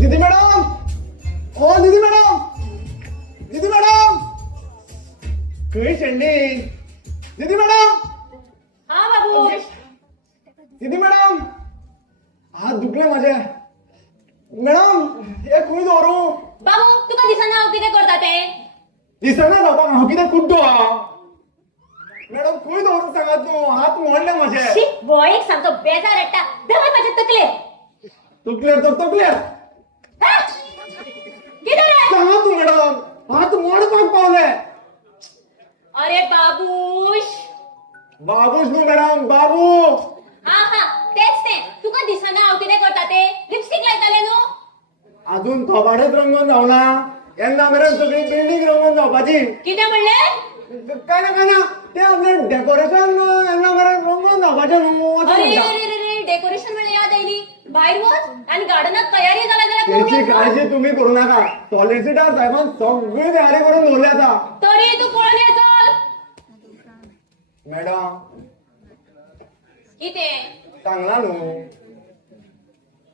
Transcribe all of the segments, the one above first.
दीदी मॅडम, ओ दीदी मॅडम, दीदी मॅडम, खंय शेंडी? दीदी मॅडम, हा बाबू. दीदी मॅडम, हात दुखले माझे. मॅडम हे खंय दवरू? बाबू तुका दिसना हांव कितें करता तें? दिसना जाता हांव कितें कुड्डो हा? मॅडम खंय दवरू सांगात न्हू, हात मोडले माझे. शी, हो एक सामको बेजार हाडटा. दवर म्हाजे तकलेर. तुकलेर तर तकलेर. हा? कितें रे? सांगा तू मॅडम, हात मोडपाक पावले. अरे बाबूश. बाबूच न्हू मॅडम, बाबू. हा हा तेच तें. तुका दिसना हांव कितें करता तें? लिपस्टिक लायताले न्हू? अजून थोबाडेच रंगून जावना, येन्ना मेरेन सगळी बिल्डींग रंगून जावपाची. कितें म्हणलें? काय ना ते आपले डेकोरेशन येन्ना मेरेन रंगून जावपाचें न्हू असं अरे म्हणटा. अरे अरे डेकोरेशन म्हणल्यार याद आयली. भायर वच आनी गार्डनात तयारी जाला जाल्यार त्याची पळोवया. काळजी तुम्ही करू नका. सॉलिसिटर साहेबान सगळी तयारी करून दवरली आसा. तरी तू पळोवन ये चल. मॅडम कितें? सांगला न्हू.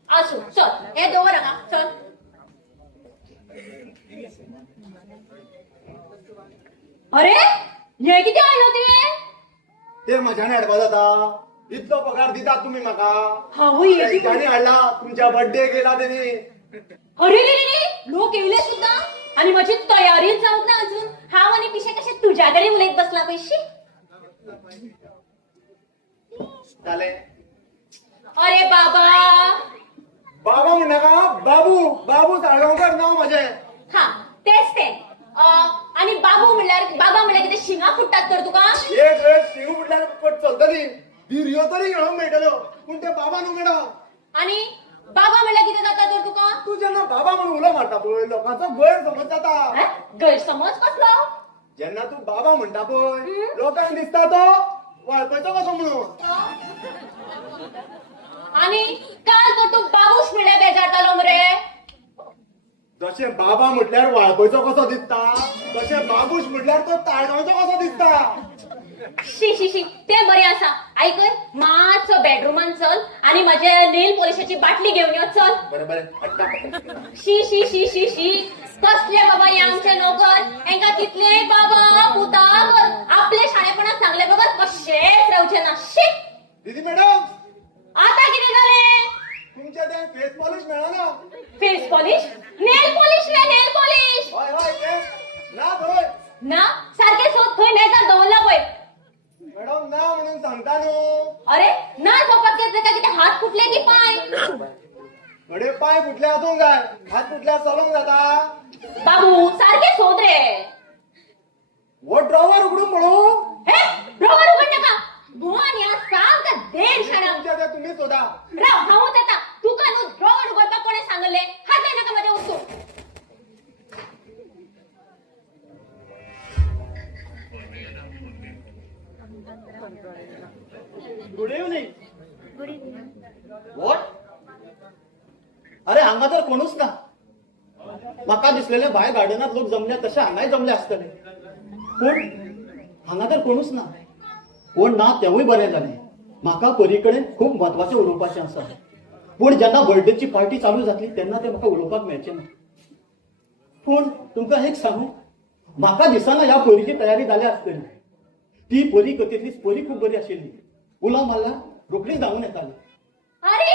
आसूं चल हे दवर हांगा चल. अरे हे कितें हाडलो तुवें? ते म्हज्यान हाडपा जाता. इतलो पगार दितात तुम्ही म्हाका. हांवूय हेची तेंच्यांनी हाडला, तुमच्या बर्थडे गेला तेणी. अरे रे रे लोक येयले सुद्धा आणि माझी तयारीच जावंक ना अजून. हांव आनी पिशे कशे तुझ्या कडेन उलयत बसला पयशी. जाले. अरे बाबा. बाबा म्हणनाका, बाबू. बाबू साळगांवकर नांव म्हजें. हा तेच ते. आणि बाबा म्हणल्यार कितें शिंगा फुटतात तर तुका? एक वेळ शिव म्हटल्यार पट चलतली. धिरयो तरी घेवंक मेळटल्यो, पूण ते बाबा न्हू मॅडम. आणि बाबा म्हणल्यार कितें जाता तर तुका? तू जेन्ना बाबा म्हणून उलो मारता पळय, लोकांचो गैरसमज जाता. गैरसमज कसलो? जेन्ना तू बाबा म्हणटा पळय, लोकांक दिसता तो वळखयचो कसो म्हणून. आणि काल तर तू बाबूश म्हणल्यार बेजारतालो मरे. जशें बाबा म्हटल्यार वाळपयचो कसो दिसता, तशें बाबूश म्हटल्यार तो ताळगांवचो कसो दिसता. शी शी शी ते बरें आसा. आयकय मातसो बेडरूमान चल आणि माझे नेल पॉलिशाची बाटली घेऊन यो चल. बरें बरें. शी शी शी शी शी कसले बाबा हे आमचे नोकर. हेंका कितले बाबा पुता आपले शाळेपणात सांगले बाबा कशेच रावचे ना. शी. दीदी मॅडम, आता किती झाले? तुमच्या ते फेस पॉलिश मेळना. Face polish? नेल पॉलिश रे नेल पॉलिश. हय हय ते ना थंय. ना सारखे शोध थंय नाही तर दवरला पळय. मॅडम ना म्हणून सांगता न्हू. अरे ना झोपात घेतले का किती हात फुटले की पाय? घडे पाय फुटले आसूंक जाय, हात फुटल्यार चलूंक जाता. बाबू सारखे शोध रे. वो ड्रॉवर उगडून म्हणू. हे ड्रॉवर उघड नका. भुवन या सामका देर शाणा. तुमच्या ते तुम्ही शोधा. राव हांवूच येता. तुका न्हू ड्रॉवर उघडपाक कोणे सांगले? हात लाय नाका माझ्या वस्तू. Good evening. वॉट? अरे हांगा तर कोणूच ना. म्हाका दिसलेले भायर गार्डनात लोक जमले तसे हांगाय जमले आसतले, पूण हांगा तर कोणूच ना. कोण ना तेवूय बरें जालें. म्हाका परी कडेन खूब म्हत्वाचें उलोवपाचें आसा, पूण जेन्ना बर्थडेची पार्टी चालू जातली तेन्ना तें म्हाका उलोवपाक मेळचें ना. पूण तुमकां एक सांगू, म्हाका दिसना ह्या परीची तयारी जाल्या आसतली. ती परी कथेंतलीच परी खूब बरी आशिल्ली. उलो मारल्यार रोखडीच धांवून येताली. अरे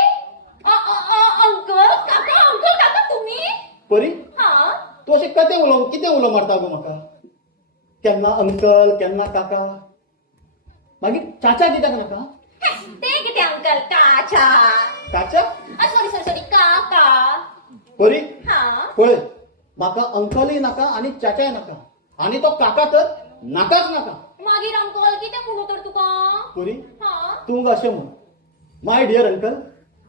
अंकल काका तुम्ही? परी, हा तू अशें कितें उलो मारता गो म्हाका? केन्ना अंकल, केन्ना काका, मागीर चाचा कित्याक नाका? ते किती अंकल काचा. चाचा? सॉरी सॉरी सॉरी काका. परी हा पळय, म्हाका अंकलय नाका आणि चाचाय नाका, आणि तो काका तर नाकाच नाका. मागीर अंकल कितें म्हणू तर तुका? परी हा तू अशें म्हण, my dear uncle,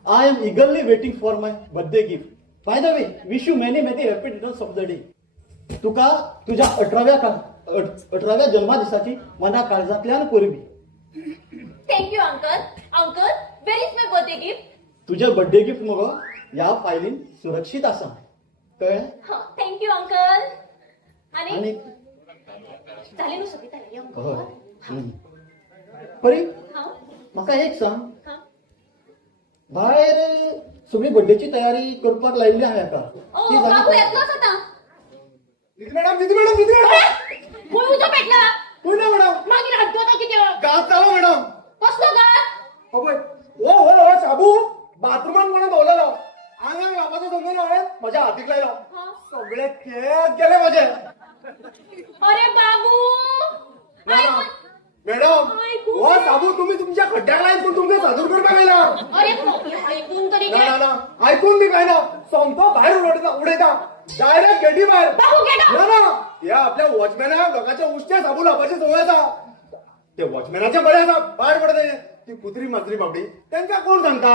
I am eagerly waiting for my birthday gift. By the way, wish you many many happy returns of the day. तुका तुझ्या 18व्या जन्मदिसाची मना काळजांतल्यान परबी. Thank you uncle. Uncle where is my birthday gift? तुझे birthday gift मगो ह्या फायलीन सुरक्षीत आसा, कळ्ळें? Thank you uncle. आणि आणि झाली न्हू सगळी तयारी हय. अंकल? परी हा म्हाका एक सांग, हा भायर सगळी बड्डेची तयारी करपाक लायिल्ली आहा हेका ओ ती जाणा- बाबू येतलोच आता निधी मॅडम कोण उजो पेटला कोण ना मॅडम मागीर हात तो किती गात चालू मॅडम कसलो गात अबय ओ हो हो शाबू बाथरूमात म्हणून बोललो अंगांग लापाचो समजून हांवें माझ्या हातीक लायलो हा. सगळे केस गेले माझे अरे बाबू मॅडम ऐकू. हो शाबू तुम्ही तुमच्या खड्ड्याक लायन पण तुमका सादूर करपाक आयला अरे ऐकून तरी ना घे ना ना ऐकून बी काय ना सोमतो बाहेर उडयता डायरेक्ट गेटी बाहेर बाबू गेट ना ना या आपल्या वॉचमॅनाक लोकांच्या उश्ट्या साबू लावपाची संवय आसा ते वॉचमॅनाचे बरे आसा बाहेर पडते ती कुत्री मात्री बाबडी त्यांका कोण सांगता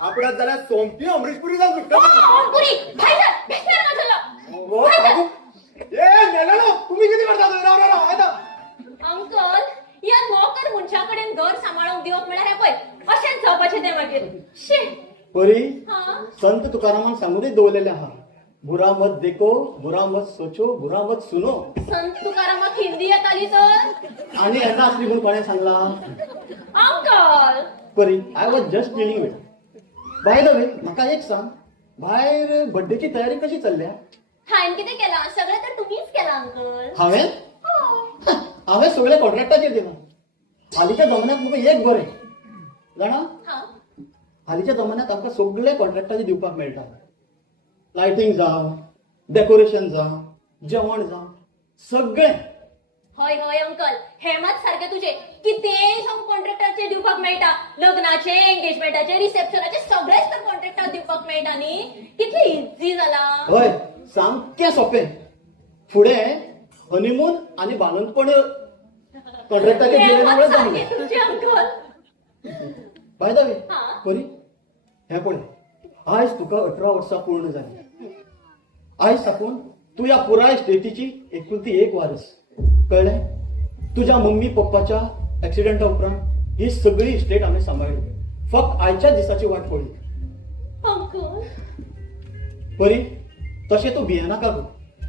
आपल्यात जाल्यार सोमती अमरीशपुरी जावन सुट्टा पुरी भाई बेसणार ना झालं हो साबू ए मेलो तुम्ही किती करता राव राव राव आता अंकल या नोकर मुंच्याकडे घर सांभाळून दिवप म्हळ्यार हे पळय अशेंच जावपाचें तें मागीर शी परी हा संत तुकारामान सांगूनच दवरलेले आहा बुरा मत देखो बुरा मत सोचो बुरा मत सुनो संत तुकारामाक हिंदी येताली तर आणि येता असली म्हणून कोणे सांगला अंकल परी I was just telling it by the वे म्हाका एक सांग भायर बड्डेची तयारी कशी चल्ल्या हांवें कितें केलां सगळें तर तुमीच केलां अंकल हांवें हांवें सगळे कॉन्ट्रॅक्टाचेर दिला हालींच्या जमान्यात म्हाका एक बरें जाणा हा हालींच्या जमान्यात आमकां सगळे कॉन्ट्रॅक्टाचेर दिवपाक मेळटा लायटिंग जावं डेकोरेशन जावं जेवण जावं सगळें हय हय अंकल हे मात सारकें तुजें कितेंय जावं कॉन्ट्रॅक्टाचेर दिवपाक मेळटा लग्नाचे एंगेजमेंटाचे रिसेप्शनाचे सगळेच तर कॉन्ट्रॅक्टार दिवपाक मेळटा न्ही कितलें इझी जाला हय सामकें सोंपें फुडें हनीमून आनी बालंतपण कॉन्ट्रॅक्टाचेर दिलें मुळे जमलें सारकें तुजें अंकल बाय द वे हा. बरी हे पळय आयज तुका 18 वर्सां पूर्ण जाली आयज साकून तू या पुराय स्टेटीची एकुलती एक वारस कळ्ळें तुझ्या मम्मी पप्पाच्या ऍक्सिडेंटा उपरांत ही सगळी स्टेट आम्ही सांभाळली फक्त आयच्या दिसाची वाट पळयली अंकल परी तशें तूं भियेनाका गो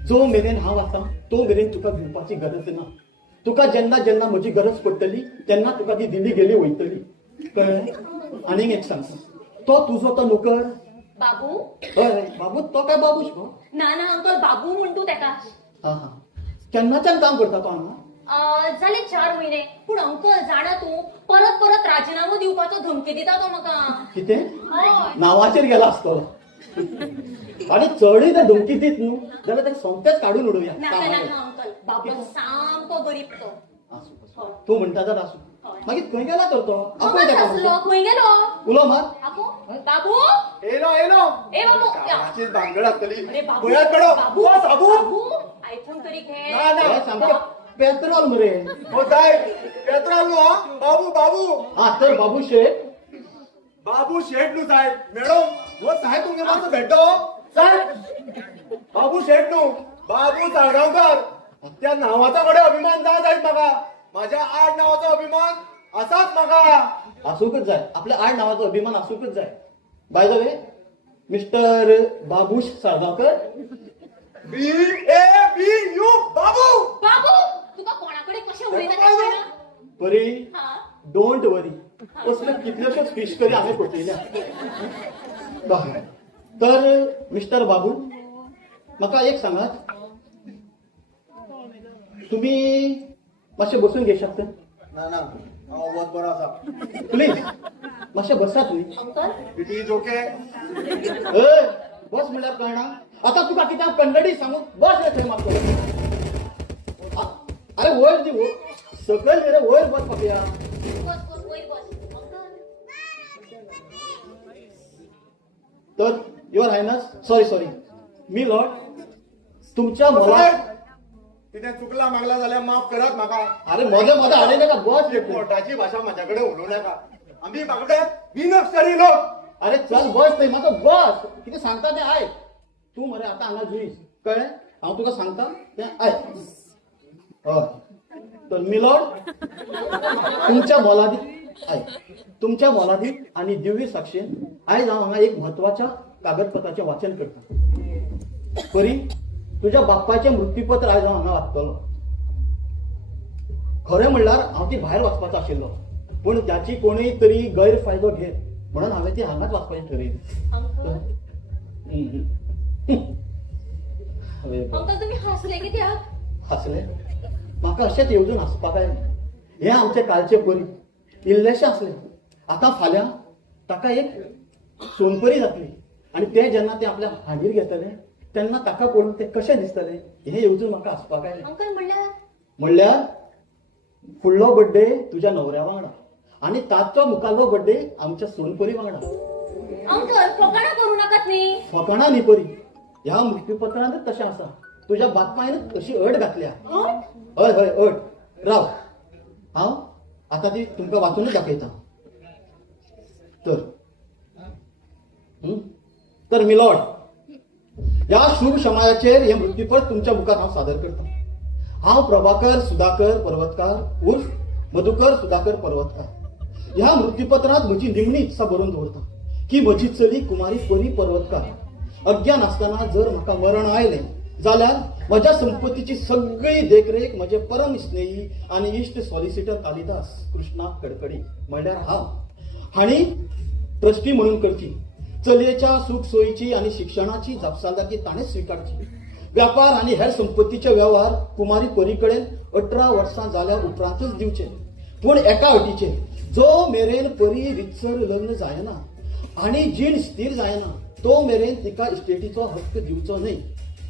जो मेरेन हांव आसां तो मेरेन तुका भिवपाची गरज ना तुका जेन्ना जेन्ना म्हजी गरज पडटली तेन्ना तुका ती दिली गेली वयतली कळ्ळें आनीक एक सांगता तो तुजो तो नोकर बाबू हय बाबू तो काय बाबूश गो ना ना अंकल बाबू म्हण तूं तेका हा हा केन्नाच्यान काम करता तो हांगा झाले 4 महिने पूण अंकल जाणा तूं परत परत राजिनामो दिवपाचो धमकी दिता तो म्हाका कितें हय नावाचेर गेला आसतलो आणि चडय ते धमकी दित न्हू जाल्यार ताका सोमतेच काडून उडोवया नाका कामाचेर. नाका अंकल बाबू सामको गरीब तो आसूं, आसूं. तूं म्हणटा जाल्यार आसूं मागीर खंय गेला तर तो आपोय हांगाच ताका आसलो खंय गेलो उलो मार आगो बाबू येलो ए बाबू या. कामाचीच भानगड आसतली अरे बाबू गोंयांत कडो बाबू ओ साबू बाबू आयकून तरी घे ना ना हे सामकें पेत्रोल मरे हो साहेब पेट्रोल न्हू हा बाबू बाबू हा तर बाबू शेठ बाबू शेठ न्हू साहेब मॅडम हो साहेब तुमगे मातसो भेटो साहेब बाबू शेठ न्हू बाबू साळगांवकर त्या नावाचा कडे अभिमान जाय जायत म्हाका माझ्या आड नावाचो अभिमान असाच म्हाका आसूंकच जाय आपल्या आड नावाचो अभिमान आसूंकच जाय by the way mister Babush Salgaonkar BABU Babu Babu तुका कोणाकडे कशें उलयता परी हा डोंट वरी असले कितल्योश्योच फिश करी हांवें कोटलेल्या तर मिस्टर बाबू म्हाका एक सांगात तुमी मातशें बसून घे शकता ना ना हांव वत बरो आसा प्लीज मातशें बसात न्ही अंकल इट इज ओके ए बस म्हणल्यार कळना आता तुका कित्याक कन्नडी सांगू बस रे थंय मातसो अरे वयर दी सकयल रे वयर बस पापया बस बस वयर बस अंकल तर युअर हायनस सॉरी मी लॉर्ड तुमच्या मोला साहेब कितें चुकला मागला जाल्यार माफ करात म्हाका अरे मध्ये मध्ये हाडे नाका बस रे तूं. कोर्टाची भाशा म्हाज्या कडेन उलोवं नाका आमी म्हाका बिनक्षरी लोक अरे चल बस थंय मातसो बस कितें सांगता तें आयक तूं मरे आतां हांगा जुईस कळ्ळें हांव तुका सांगता तें आयक हय तर मिलॉर्ड तुमच्या मोलादीक आयक तुमच्या मोलादीक आनी दिव्य साक्षेन आयज हांव हांगा एक म्हत्वाच्या कागदपत्राचें वाचन करता परी तुज्या बाप्पाचें मृत्यूपत्र आयज हांव हांगा वाचतलो खरें म्हणल्यार हांव ती भायर वचपाचो आशिल्लो पूण त्याची कोणूय तरी गैरफायदो घेत म्हणून हांवें ती हांगाच वचपाचें ठरयलें. अंकल हांवें अंकल तुम्ही हसले कित्याक? हसलें. म्हाका अशेंच येवजून हसपाक आयलें. हे आमचे कालचे परी इल्लेशें आसलें. आतां फाल्यां ताका एक सोनपरी जातली आनी ते जेन्ना ते आपल्या हाडीर घेतले तेन्ना ताका पळोवन ते कशें दिसतले हे येवजून म्हाका हसपाक आयलें. अंकल म्हणल्यार फुडलो बड्डे तुज्या नवऱ्या वांगडा आनी ताचो मुखाल्लो बड्डे आमच्या सोनपरी वांगडा. अंकल फकाणां करू नाकात न्ही. फकाणां न्ही परी, ह्या मृत्यूपत्रांतच तशें आसा. तुज्या बातम्यान तशी अट घातल्या. हय हय अट. राव हांव आतां ती तुमकां वाचूनच दाखयता. तर मिलॉर्ड, ह्या शुभ समाजाचेर हे मृत्यूपत्र तुमच्या मुखार हांव सादर करता. हांव प्रभाकर सुधाकर पर्वतकार उर्फ मधुकर सुधाकर पर्वतकार ह्या मृत्यूपत्रांत म्हजी निमणी इत्सा बरोवन दवरता की म्हजी चली कुमारी परी पर्वतकार अज्ञान आसतना जर म्हाका मरण आयलें जाल्यार म्हज्या संपत्तीची सगळी देखरेख म्हजे परम स्नेही आनी इश्ट सॉलिसिटर कालिदास कृष्णा कडकडी म्हणल्यार हांणी ट्रस्टी म्हणून करची. चलयेच्या सुख सोयीची आनी शिक्षणाची जापसालदारकी ताणेच स्वीकारची. व्यापार आनी हेर संपत्तीचे व्यवहार कुमारी परी कडेन 18 वर्सां जाल्या उपरांतच दिवचे. पूण एका अटीचेर, जो मेरेन परी रितसर लग्न जायना आनी जीण स्थिर जायना तो मेरेन तिका इस्टेटीचो हक्क दिवचो न्हय.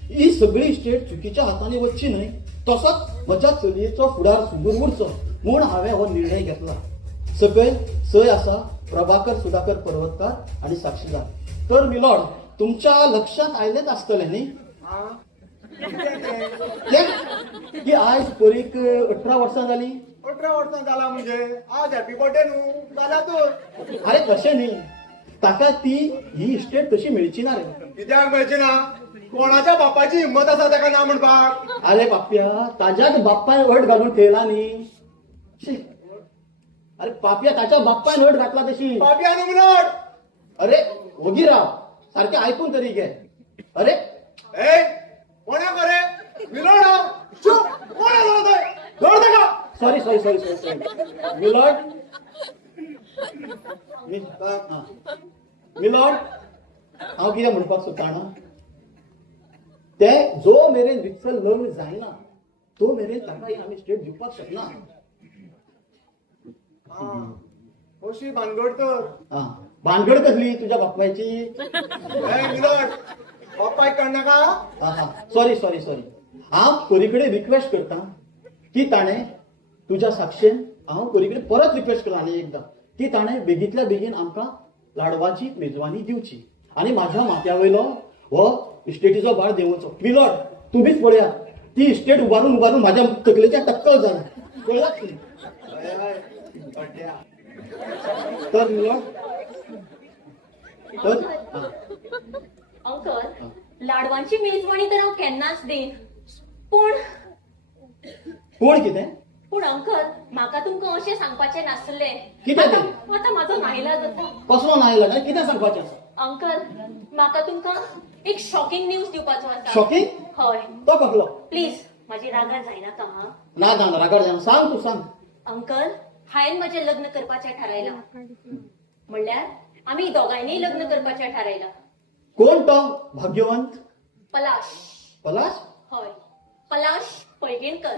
ही सगळी इस्टेट चुकीच्या हातांनी वचची न्हय. तसोच म्हज्या चलयेचो फुडार सुगूर उरचो म्हूण हांवें हो निर्णय घेतला. सकयल सय आसा प्रभाकर सुधाकर पर्वतकार आनी साक्षीदार. तर मिलॉर्ड, तुमच्या लक्षात आयलेच आसतलें न्ही की आयज परीक 18 वर्सां जाली. 18 वर्सां जाला म्हणजे आज हॅपी बर्थडे न्हू जाल्या तर. अरे तशें न्ही, ताका ती ही इस्टेट तशी मेळची ना रे. कित्याक मेळची ना? कोणाच्या बापाची हिंमत आसा ताका ना म्हणपाक? अरे पाप्या, ताज्याच बाप्पान अट घालून ठेयला न्ही. शी. अरे पाप्या, ताच्या बाप्पान अट घातला तशी. पापी न्हू मिलॉर्ड. अरे ओगी राव, सारखें आयकून तरी घे. अरे ए कोणा करे मिलॉर्ड हांव. चूप. कोणा जालो थंय धर ताका. Sorry milord. मिलॉर्ड, हांव कितें म्हणपाक सोदता जाणा, ते जो मेरेन रितसर लग्न जायना तो मेरेन ताका ही आमी स्टेट दिवपाक शकना. अशी भानगड तर. भानगड कसली तुज्या बापायची? ए मिलॉर्ड, बापायक कळनाका? सॉरी हांव परी कडेन रिक्वेस्ट करता की ताणें तुज्या साक्षेन हांव परी कडेन परत रिक्वेस्ट करता आनी एकदां की ताणें बेगींतल्या बेगीन आमकां लाडवाची मेजवानी दिवची आनी म्हाज्या माथ्या वयलो हो इस्टेटीचो भार देंवोवचो. मिलॉर्ड, तुमीच पळया, ती इस्टेट उबारून म्हाज्या तकलेच्या टक्कल जाला. कळ्ळात न्ही? तर मिलॉर्ड, अंकल लाडवांची मेजवानी तर हांव केन्नाच देईन. कोण कितें? पूण अंकल म्हाका तुमकां अशें सांगपाचें नासलें. कितें तें? आतां म्हाजो नाइलाज जाता. कसलो नायला काय? कितें सांगपाचें आसा? अंकल म्हाका तुमकां एक शॉकिंग न्यूज दिवपाचो आसा. शॉकिंग? हय. तो कसलो? प्लीज म्हाजी रागार जायनाका हां. ना रागड जायना. सांग तूं सांग. अंकल हांवें म्हजें लग्न करपाचें थारायलां. म्हणल्यार आमी दोगांयनी लग्न करपाचें थारायलां. कोण तो भाग्यवंत? पलाश. पलाश? हय, पलाश पैंगीणकर.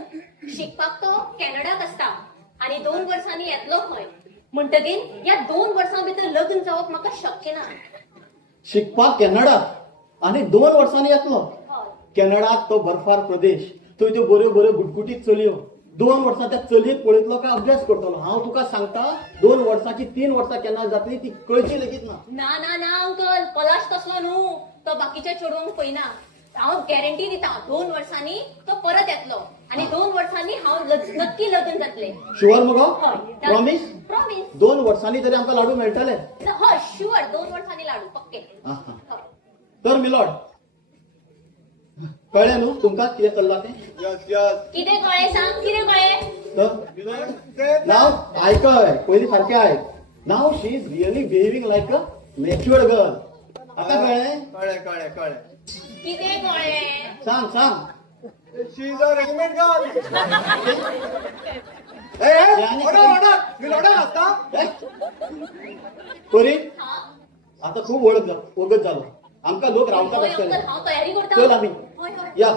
शिकपाक तो कॅनडाक आसता आनी 2 वर्सांनी येतलो खंय. म्हणटकीर ह्या 2 वर्सां भितर लग्न जावप म्हाका शक्य ना. शिकपाक कॅनडात आनी 2 वर्सांनी येतलो. हय. कॅनडात तो बर्फार प्रदेश, थंय त्यो बऱ्यो गुटगुटीत चलयो. 2 वर्सां त्या चलयेक पळयतलो काय अभ्यास करतलो? हांव तुका सांगता, 2 वर्सांची 3 वर्सां केन्ना जातली ती कळची लेगीत ना. ना अंकल, पलाश तसलो न्हू. तो बाकीच्या चेडवांक पळयना. हांव गॅरंटी दिता 2 वर्सांनी तो परत येतलो आनी 2 वर्सांनी हांव नक्की लग्न जातलें. शुअर मगो? हय. प्रॉमिस? प्रॉमिस. 2 वर्सांनी तरी आमकां लाडू मेळटले. हय शुअर 2 वर्सांनी लाडू पक्के. हय. तर मिलॉर्ड, कळ्ळें न्हू तुमकां कितें चल्लां तें? यस. कितें कळ्ळें सांग, कितें कळ्ळें? तर नाव आयकय, पयलीं सारकें आयक. नाव she is really behaving like a matured girl. आतां कळ्ळें? कळ्ळें. कितें कळ्ळें? सांग. She is a readymade girl. मी लोडा असता परी हा आता खूप ओळख झालो आमका लोक रावतात होय अंकल असताना हांव तयारी करता चल आम्ही होय होय या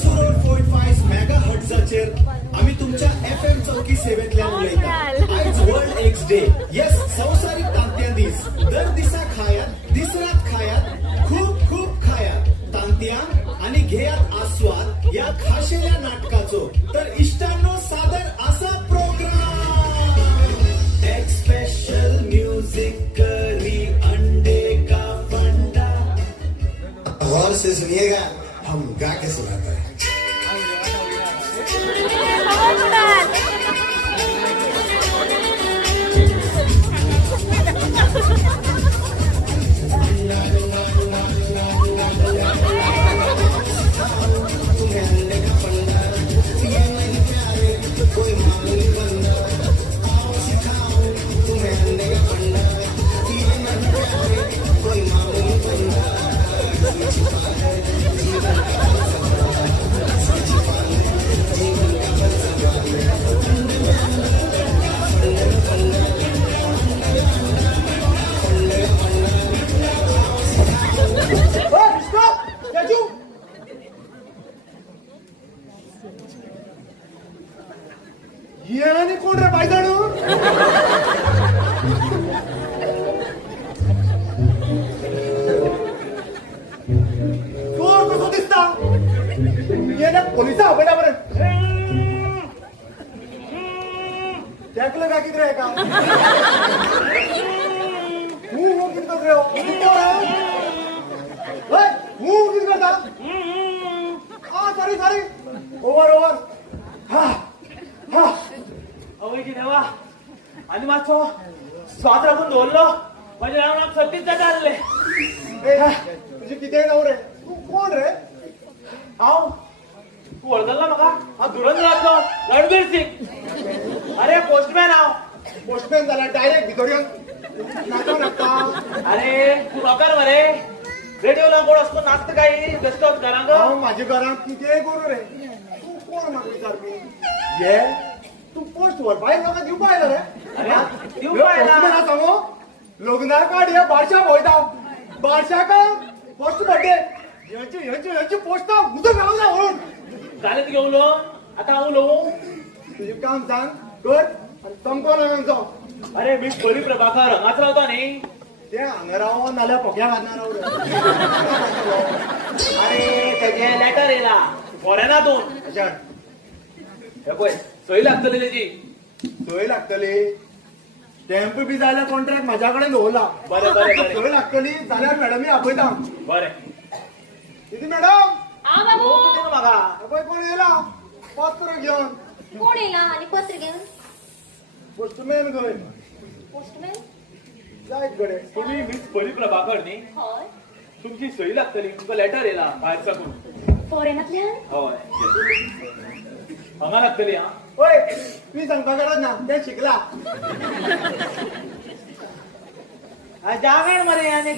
मेगा हर्ट्झाचेर आम्ही तुमच्या FM चौकी सेवेतल्या उलयता आयज वर्ल्ड एक्स डे येस संवसारीक तांतयां दीस दर दिसा खायात दिसरात खायात खूप खूप खायात तांतयां आणि घेयात आस्वाद या खाशेल्या नाटकाचो तर इष्टांनो सादर असा प्रोग्राम एक स्पेशल म्युझिक करी अंडे का फंडा गौर से सुनिएगा हम गा के सुनाते हैं येणाने कोण रे पायजाणू चोर कसो दिसता येण्या पोलिसा आपल्या बरं त्याकलं काय किती रे का किती करत रे किती करता सॉरी ओव्हर हा अवयची देवा आणि मातसो स्वाद राखून दवरलो म्हणजे रावणाक सतीच जाताले तुझी किती नाव रे तू कोण रे हांव तू वळखला म्हाका हांव धुरंधरांतलो रणवीर सिंग अरे पोस्टमॅन हांव पोस्टमॅन झाला डायरेक्ट भितर येऊन नाचो नाचता अरे तू नोकर मरे रेडिओला गोड असतो नाचत काही व्यस्त होत घरांक हांव माझ्या घरात किती करू रे तू कोण म्हाका विचारपी ये तू पोस्ट वर बाहेर म्हाका दिवपा आयला रे अरे दिवपा आयला. पोस्टमॅन सांगू लग्ना काढ या बारशाक वयता बारशाक पोस्ट बड्डे यांची पोस्ट उदक घालून ना म्हणून जालेत घेवलो आता हांव उलोवं तुझे काम सांग कर आणि चमको ना आमचो अरे मी बरी प्रभाकर हांगाच रावता न्ही ते हांगा राव नाल्यार पोक्या घालना राव रे अरे तेजे लेटर येयला फॉरेनातून अशा हे पळय सही लागतली तेजी सोय लागतली स्टॅम्प बी जाल्यार कॉन्ट्रॅक्ट माझ्या कडेन दवरला बरें, बरें, बरें. सोय लागतली जाल्यार मॅडमी आपयता बरें किती मॅडम हा बाबू कितें म्हाका पळय कोण येयला पत्र घेवन कोण येला आणि पत्र घेऊन पोस्टमॅन खंय पोस्टमॅन जायत गडे तुम्ही मिस परी प्रभाकर न्ही हय तुमची सही लागतली तुमका लेटर येयला भायर साकून फॉरेनातल्यान हय हांगा लागतली हा होय मी सांगपा गरज ना ते शिकला जागण मरे आनी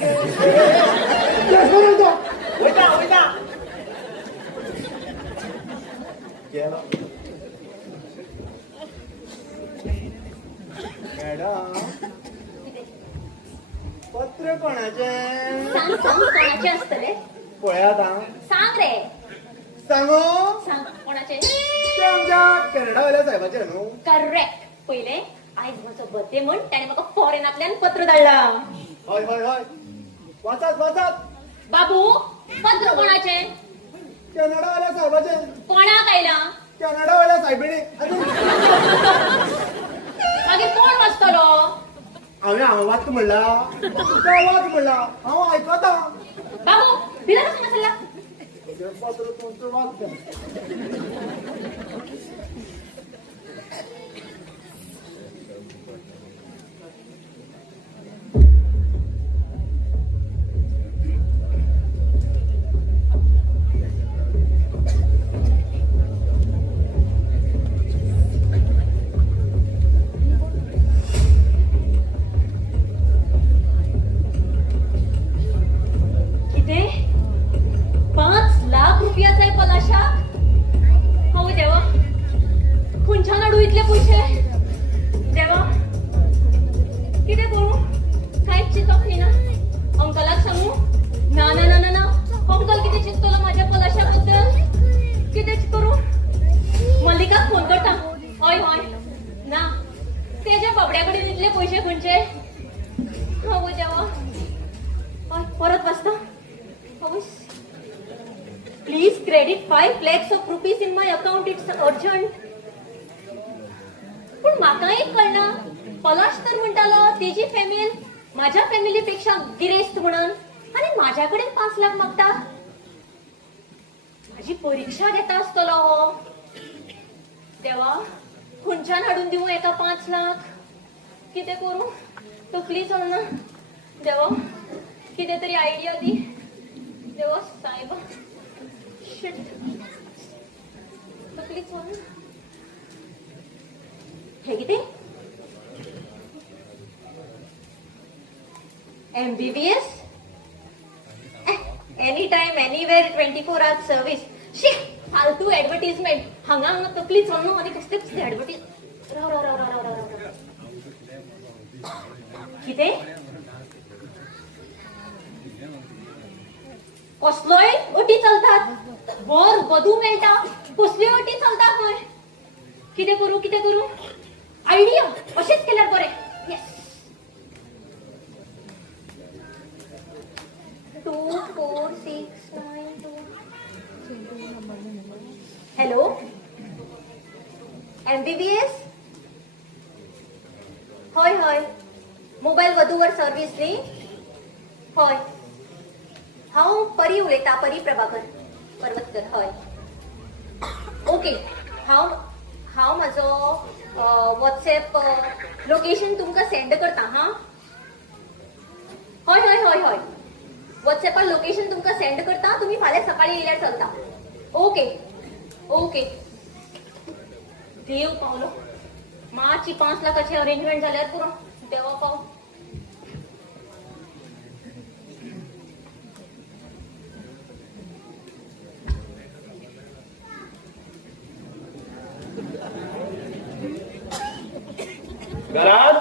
वयता वयता मॅडम पत्र कोणाचे सांग सांग कोणाचे असतले पळयात हा सांग रे सांगू सांग कोणाचे ते आमच्या कॅनडा वाल्या साहेबाचे न्हू करेक्ट पहिले आयज म्हजो बर्थडे म्हण त्याने म्हाका फॉरेनातल्यान पत्र धाडला हय वाचात बाबू पत्र कोणाचे कॅनडा वाल्या साहेबाचे कोणाक आयला कॅनडा वाल्या साहेबिणी मागीर कोण वाचतलो हांवें वाच म्हणला वाच म्हणला हांव आयकता बाबू भितर कसो नासला पत्र तुमचं वाचता इतले पैसे खंयचे हो देवा हय परत वाचता please credit 5 lakhs of rupees in my account, it's urgent. पण म्हाका एक कळना पलाश तर म्हणटालो तेजी फॅमिली माझ्या फॅमिलीपेक्षा गिरेस्त म्हणून आणि माझ्याकडे 5 लाख मागता माझी परीक्षा घेता आसतलो हो देवा खंयच्यान हाडून दिवं एका 5 लाख कितें करूं तकली चलना देवा कितें तरी आयडिया दी देवा सायबा शिट तकली चलना हे कितें MBBS any time anywhere 24 hours service शी फालतू ऍडव्हर्टिजमेंट हांगा तकली चलना आनी कसले कसले ऍडव्हर्टीज राव कितें कसलोय अटी चलतात वर वधू मेळटा कसल्यो अटी चलता खंय कितें करूं आयडिया अशेंच केल्यार बरें येस 2 4 6 9 2 हॅलो MBBS हय मोबाईल वधूवर सर्व्हिस न्ही हय हांव परी उलयतां परी प्रभाकर पर्वतकर हय ओके हांव म्हाजो WhatsApp लोकेशन तुमकां सेंड करता हा हय WhatsAppar लोकेशन तुमकां सेंड करता तुम्ही फाल्यां सकाळी येयल्यार चलता ओके देव पावलो मातशी 5 लाखाची अरेंजमेंट जाल्यार पुरो देवा पाव घरात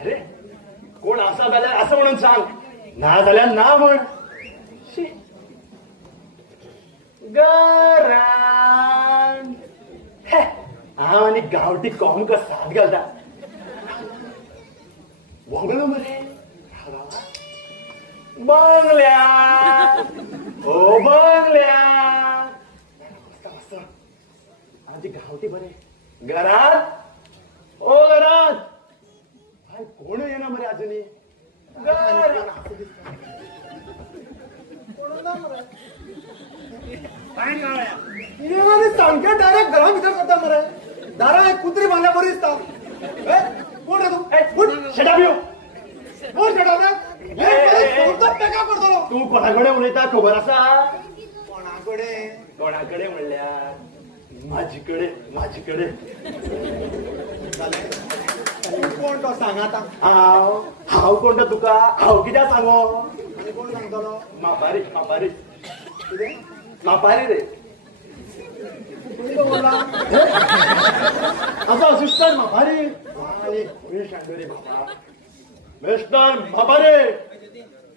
अरे कोण असा झाल्यार असं म्हणून सांग ना झाल्यार ना म्हण शी. घरात हे, हांव आनी गांवठी कोमक साथ घालता वगळो मरे बंगल्या ओ बंगल्या आजी गांवठी बरे घरात ओ घरात हाय कोण येना मरे अजूनही सामक्या डायरेक्ट घरा भितर करता मरे दारा एक कुत्री बांधल्या बरी दिसता कोण रे तू शेटाप येऊ कोण शेटाप पेका करतलो तू कोणाकडे उलयता खबर आसा कोणाकडे म्हणल्यार माझीकडे कोण तो सांग आता हांव कोण तो तुका हांव कित्याक सांगो आनी कोण सांगतलो मापारी रे असो assistant Mapari mister Mapari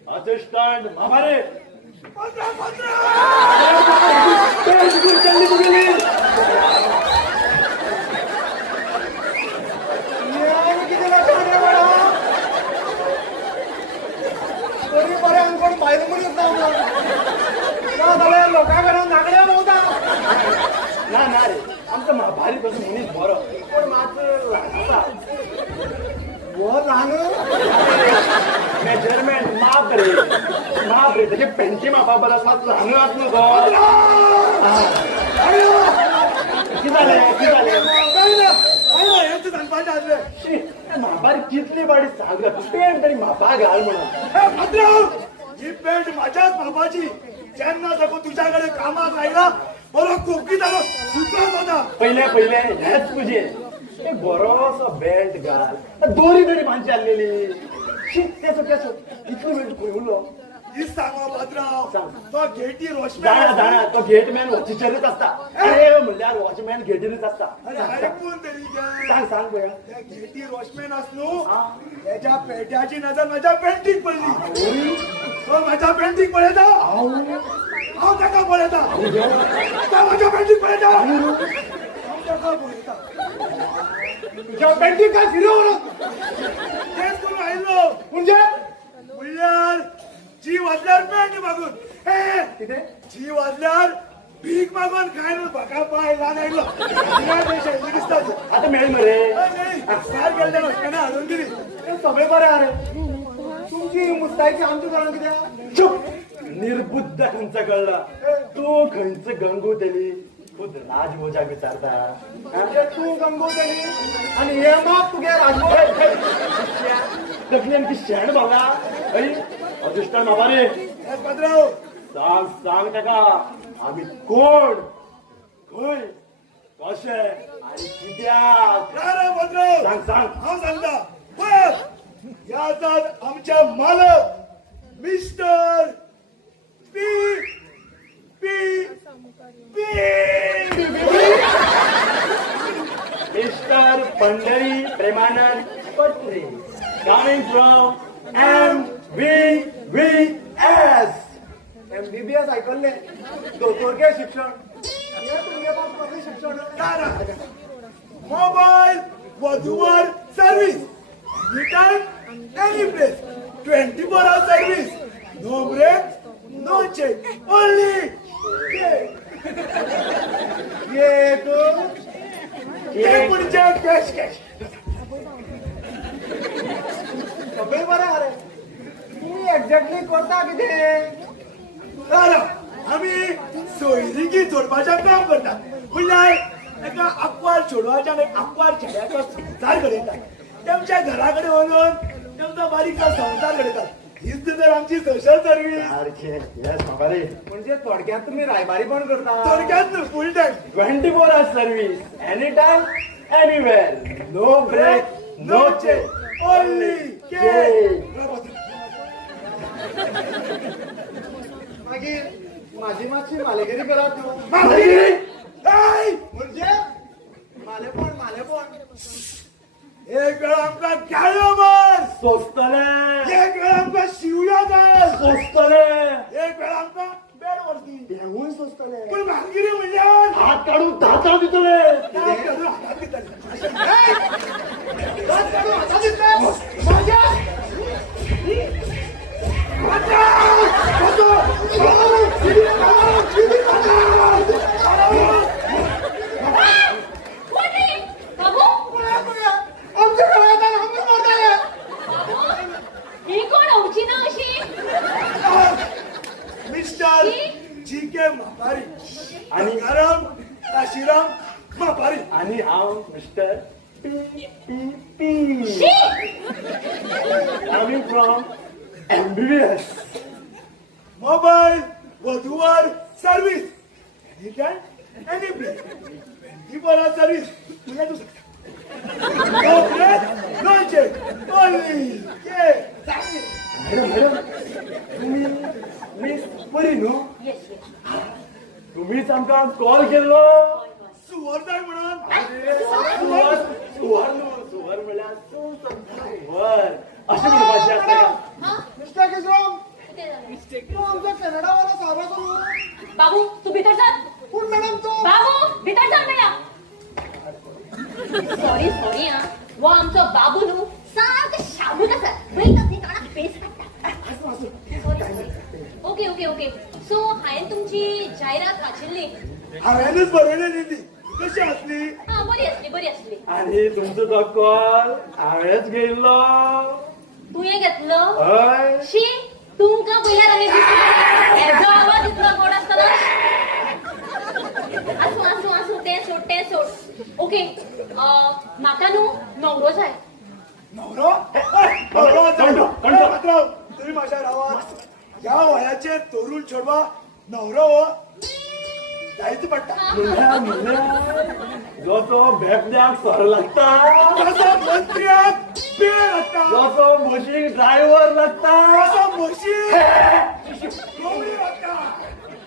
assistant Mapari लोकां घरात नागड्या भोवता ना रे आमचं भारी तसं मनीस बरो पण मात्र ल्हान मेजरमेंट माप रे त्याचे पेंटी मापा बरं असतात ल्हान आसलो मापारी कितली बाडी सांग पेंट तरी मापा घाल म्हणून ही पेंट माझ्याच मापाची जेन्ना सगळं तुझ्याकडे कामात राहिला बरो कोकी जालो सुकत होता पहिले हेच तुझे एक बरोसो बेल्ट घाल दोरी तरी माणशी आणलेली केसो इतलो बेल्ट खंय उरलो ही सांगो भद्राव तो गेटी रोशमॅन जाणा तो गेटमॅन वॉचीचेरच असता अरे म्हणल्यार वॉचमॅन गेटीरच असता ऐकून तरी सांग पळया त्या गेटी रोशमॅन असलो त्याच्या पेट्याची नजर माझ्या पेंटीक पडली तो माझ्या पेंटीक पळयता हांव ताका पळयता तो माझ्या पेंटीक पळयता ताका बोलता तुझ्या पेंटीक काय फिरवलं तेच करून आयलो म्हणजे म्हणल्यार जी वाजल्यार पेंट मागून हे किती जी वाजल्यार भीक मागून खायला म्हाका पाय लाग आयलो दिसता आता मिळेल मरे सार गेले ना हाडून दिली हे सगळे बरे अरे तुमची मुस्तायकी आमच्या घरात किती चुप निर्बुद्ध खंच कळला तू खंच गंगू दिली खुद राजभोजाक विचारता म्हणजे तू गंगू दिली आणि हे मग तुगे राजभोज तकलेन की शेण बघा ऐ अदृष्टान बाबा रे पत्राव सांग सांग ताका आम्ही कोण खंय कशे आणि कित्याक पत्राव सांग सांग हांव सांगता पळय ह्या आसात आमच्या मालक mister P P P mister Pandhari Premanand पत्रे कमिंग फ्रॉम MBBS MBBS ऐकले दोतोरके शिक्षण हे तुमगे पास पदवी शिक्षण मोबाईल वधूवर service return any place 24 hours service no break no check only एक पुढच्या कॅश कॅश सगळे बरे अरे तुम्ही एक्झॅक्टली करता किती आम्ही सोयरिकी जोडपाचें काम करता म्हणल्यार एका आंकवार चेडवाच्या आनी आंकवार चेड्याचो संसार घडयतात तेमच्या घरा कडेन व्हरून तेमचो बारीकसो संसार घडयतात हीच तर आमची सोशल सर्व्हिस म्हणजे थोडक्यात तुम्ही रायबारी पण करता थोडक्यात full time 24 hours service any time anywhere no break no check only मागीर माझी मातशी मालेगिरी करात न्हू मालेगिरी म्हणजे मालेपण एक वेळ आमकां गाळयो मार सोचतले एक वेळ आमकां शिवया घाल सोचतले एक वेळ आमकां बेड व्हरती देवून सोचतले पूण मालगिरी म्हणल्यार हात काढून दाता दितले हात काडून हातात दितले. हात काढून हातात दितले माझ्या बाबू आमच्या घरात आमच्या मोरताले ही कोण हवची ना अशी मिस्टर जी के मापारी आणि गरम काशीराम मापारी आणि हांव mister P P P she coming from MBBS mobile वधूवर service return any place 24 hours service तुला तू no break no check only madam तुम्ही मिस परी न्हू येस येस तुम्हीच आमकां कॉल केल्लो सुवर्धाय म्हणून सुवर म्हणल्यार सुवर अशें म्हणपाचें आसता हा मिस्टर केशव ते झालं. तू आमच्या कॅनडावाला साहेबाचो न्हू बाबू तू भितर जा पूण मॅडम तो बाबू भितर जा मेळा सॉरी हा वो आमचो बाबू न्हू सारको शाबूत आसा वयता ती तोंडाक फेस काडटा ओके सो हांवें तुमची जायरात वाचिल्ली हांवेनच बरयलेली ती कशी असली हा बरी आसली आणि तुमचो तो कॉल हांवेंच घेतलो तुवें घेतलो हय शी तुमकां पयल्यार आमी हेजो आवाज इतलो गोड आसतलो आसूं तें सोड ओके म्हाका न्हू नवरो जाय नवरो पात्रांव तुम्ही माझ्या रावात ह्या वयाचे तरुण चेडवा नवरो हो जायच पडटा जो तो भेपद्याक सर लागता कसो मंत्र्याक पेळ लागता जो तो म्हशीक ड्रायव्हर लागता कसो म्हशी कोंबडी लागता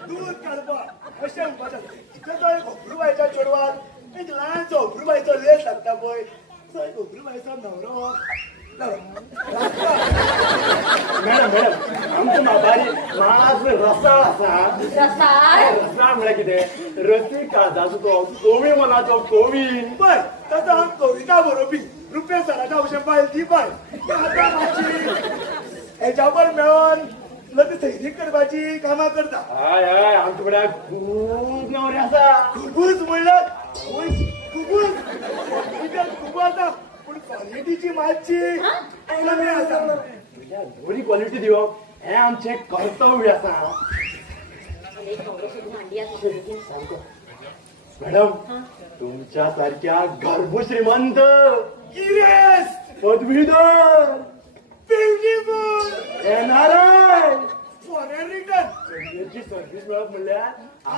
दूध काडपाक अशें म्हणपाचें जसो एक होबरूबायच्या चेडवाक एक ल्हानसो होबरूबायचो लेस लागता पळय तो एक होबरूबायचो नवरो मॅडम आमचं मापारी माझ रसाळ असा रसाळ रसाळ म्हळ्यार कितें रसी काळजाचो तो कोवी मनाचो कोवी पळय तसो हांव कविता बरोवपी रुपेश सराच्या भशेन बायल ती पळय आतां मातशी हेच्या मेळोन लग्न सैरीक करपाची कामां करता हय हय आमचे कडेन खूब नवरे आसा खुबूच म्हणल्यार खुबूच खूब आसा पूण क्वॉलिटीची मातशी कमी आसा बरी क्वॉलिटी दिवप हें आमचें कर्तव्य आसा एक नवरो सोडून भांडी आसा सामको मॅडम तुमच्या सारख्या गर्भ श्रीमंत किरेस पदवीधर ब्युटिफूल एनआरआय फॉरेन रिटर्न सगळ्याची सर्व्हिस मेळप म्हणल्यार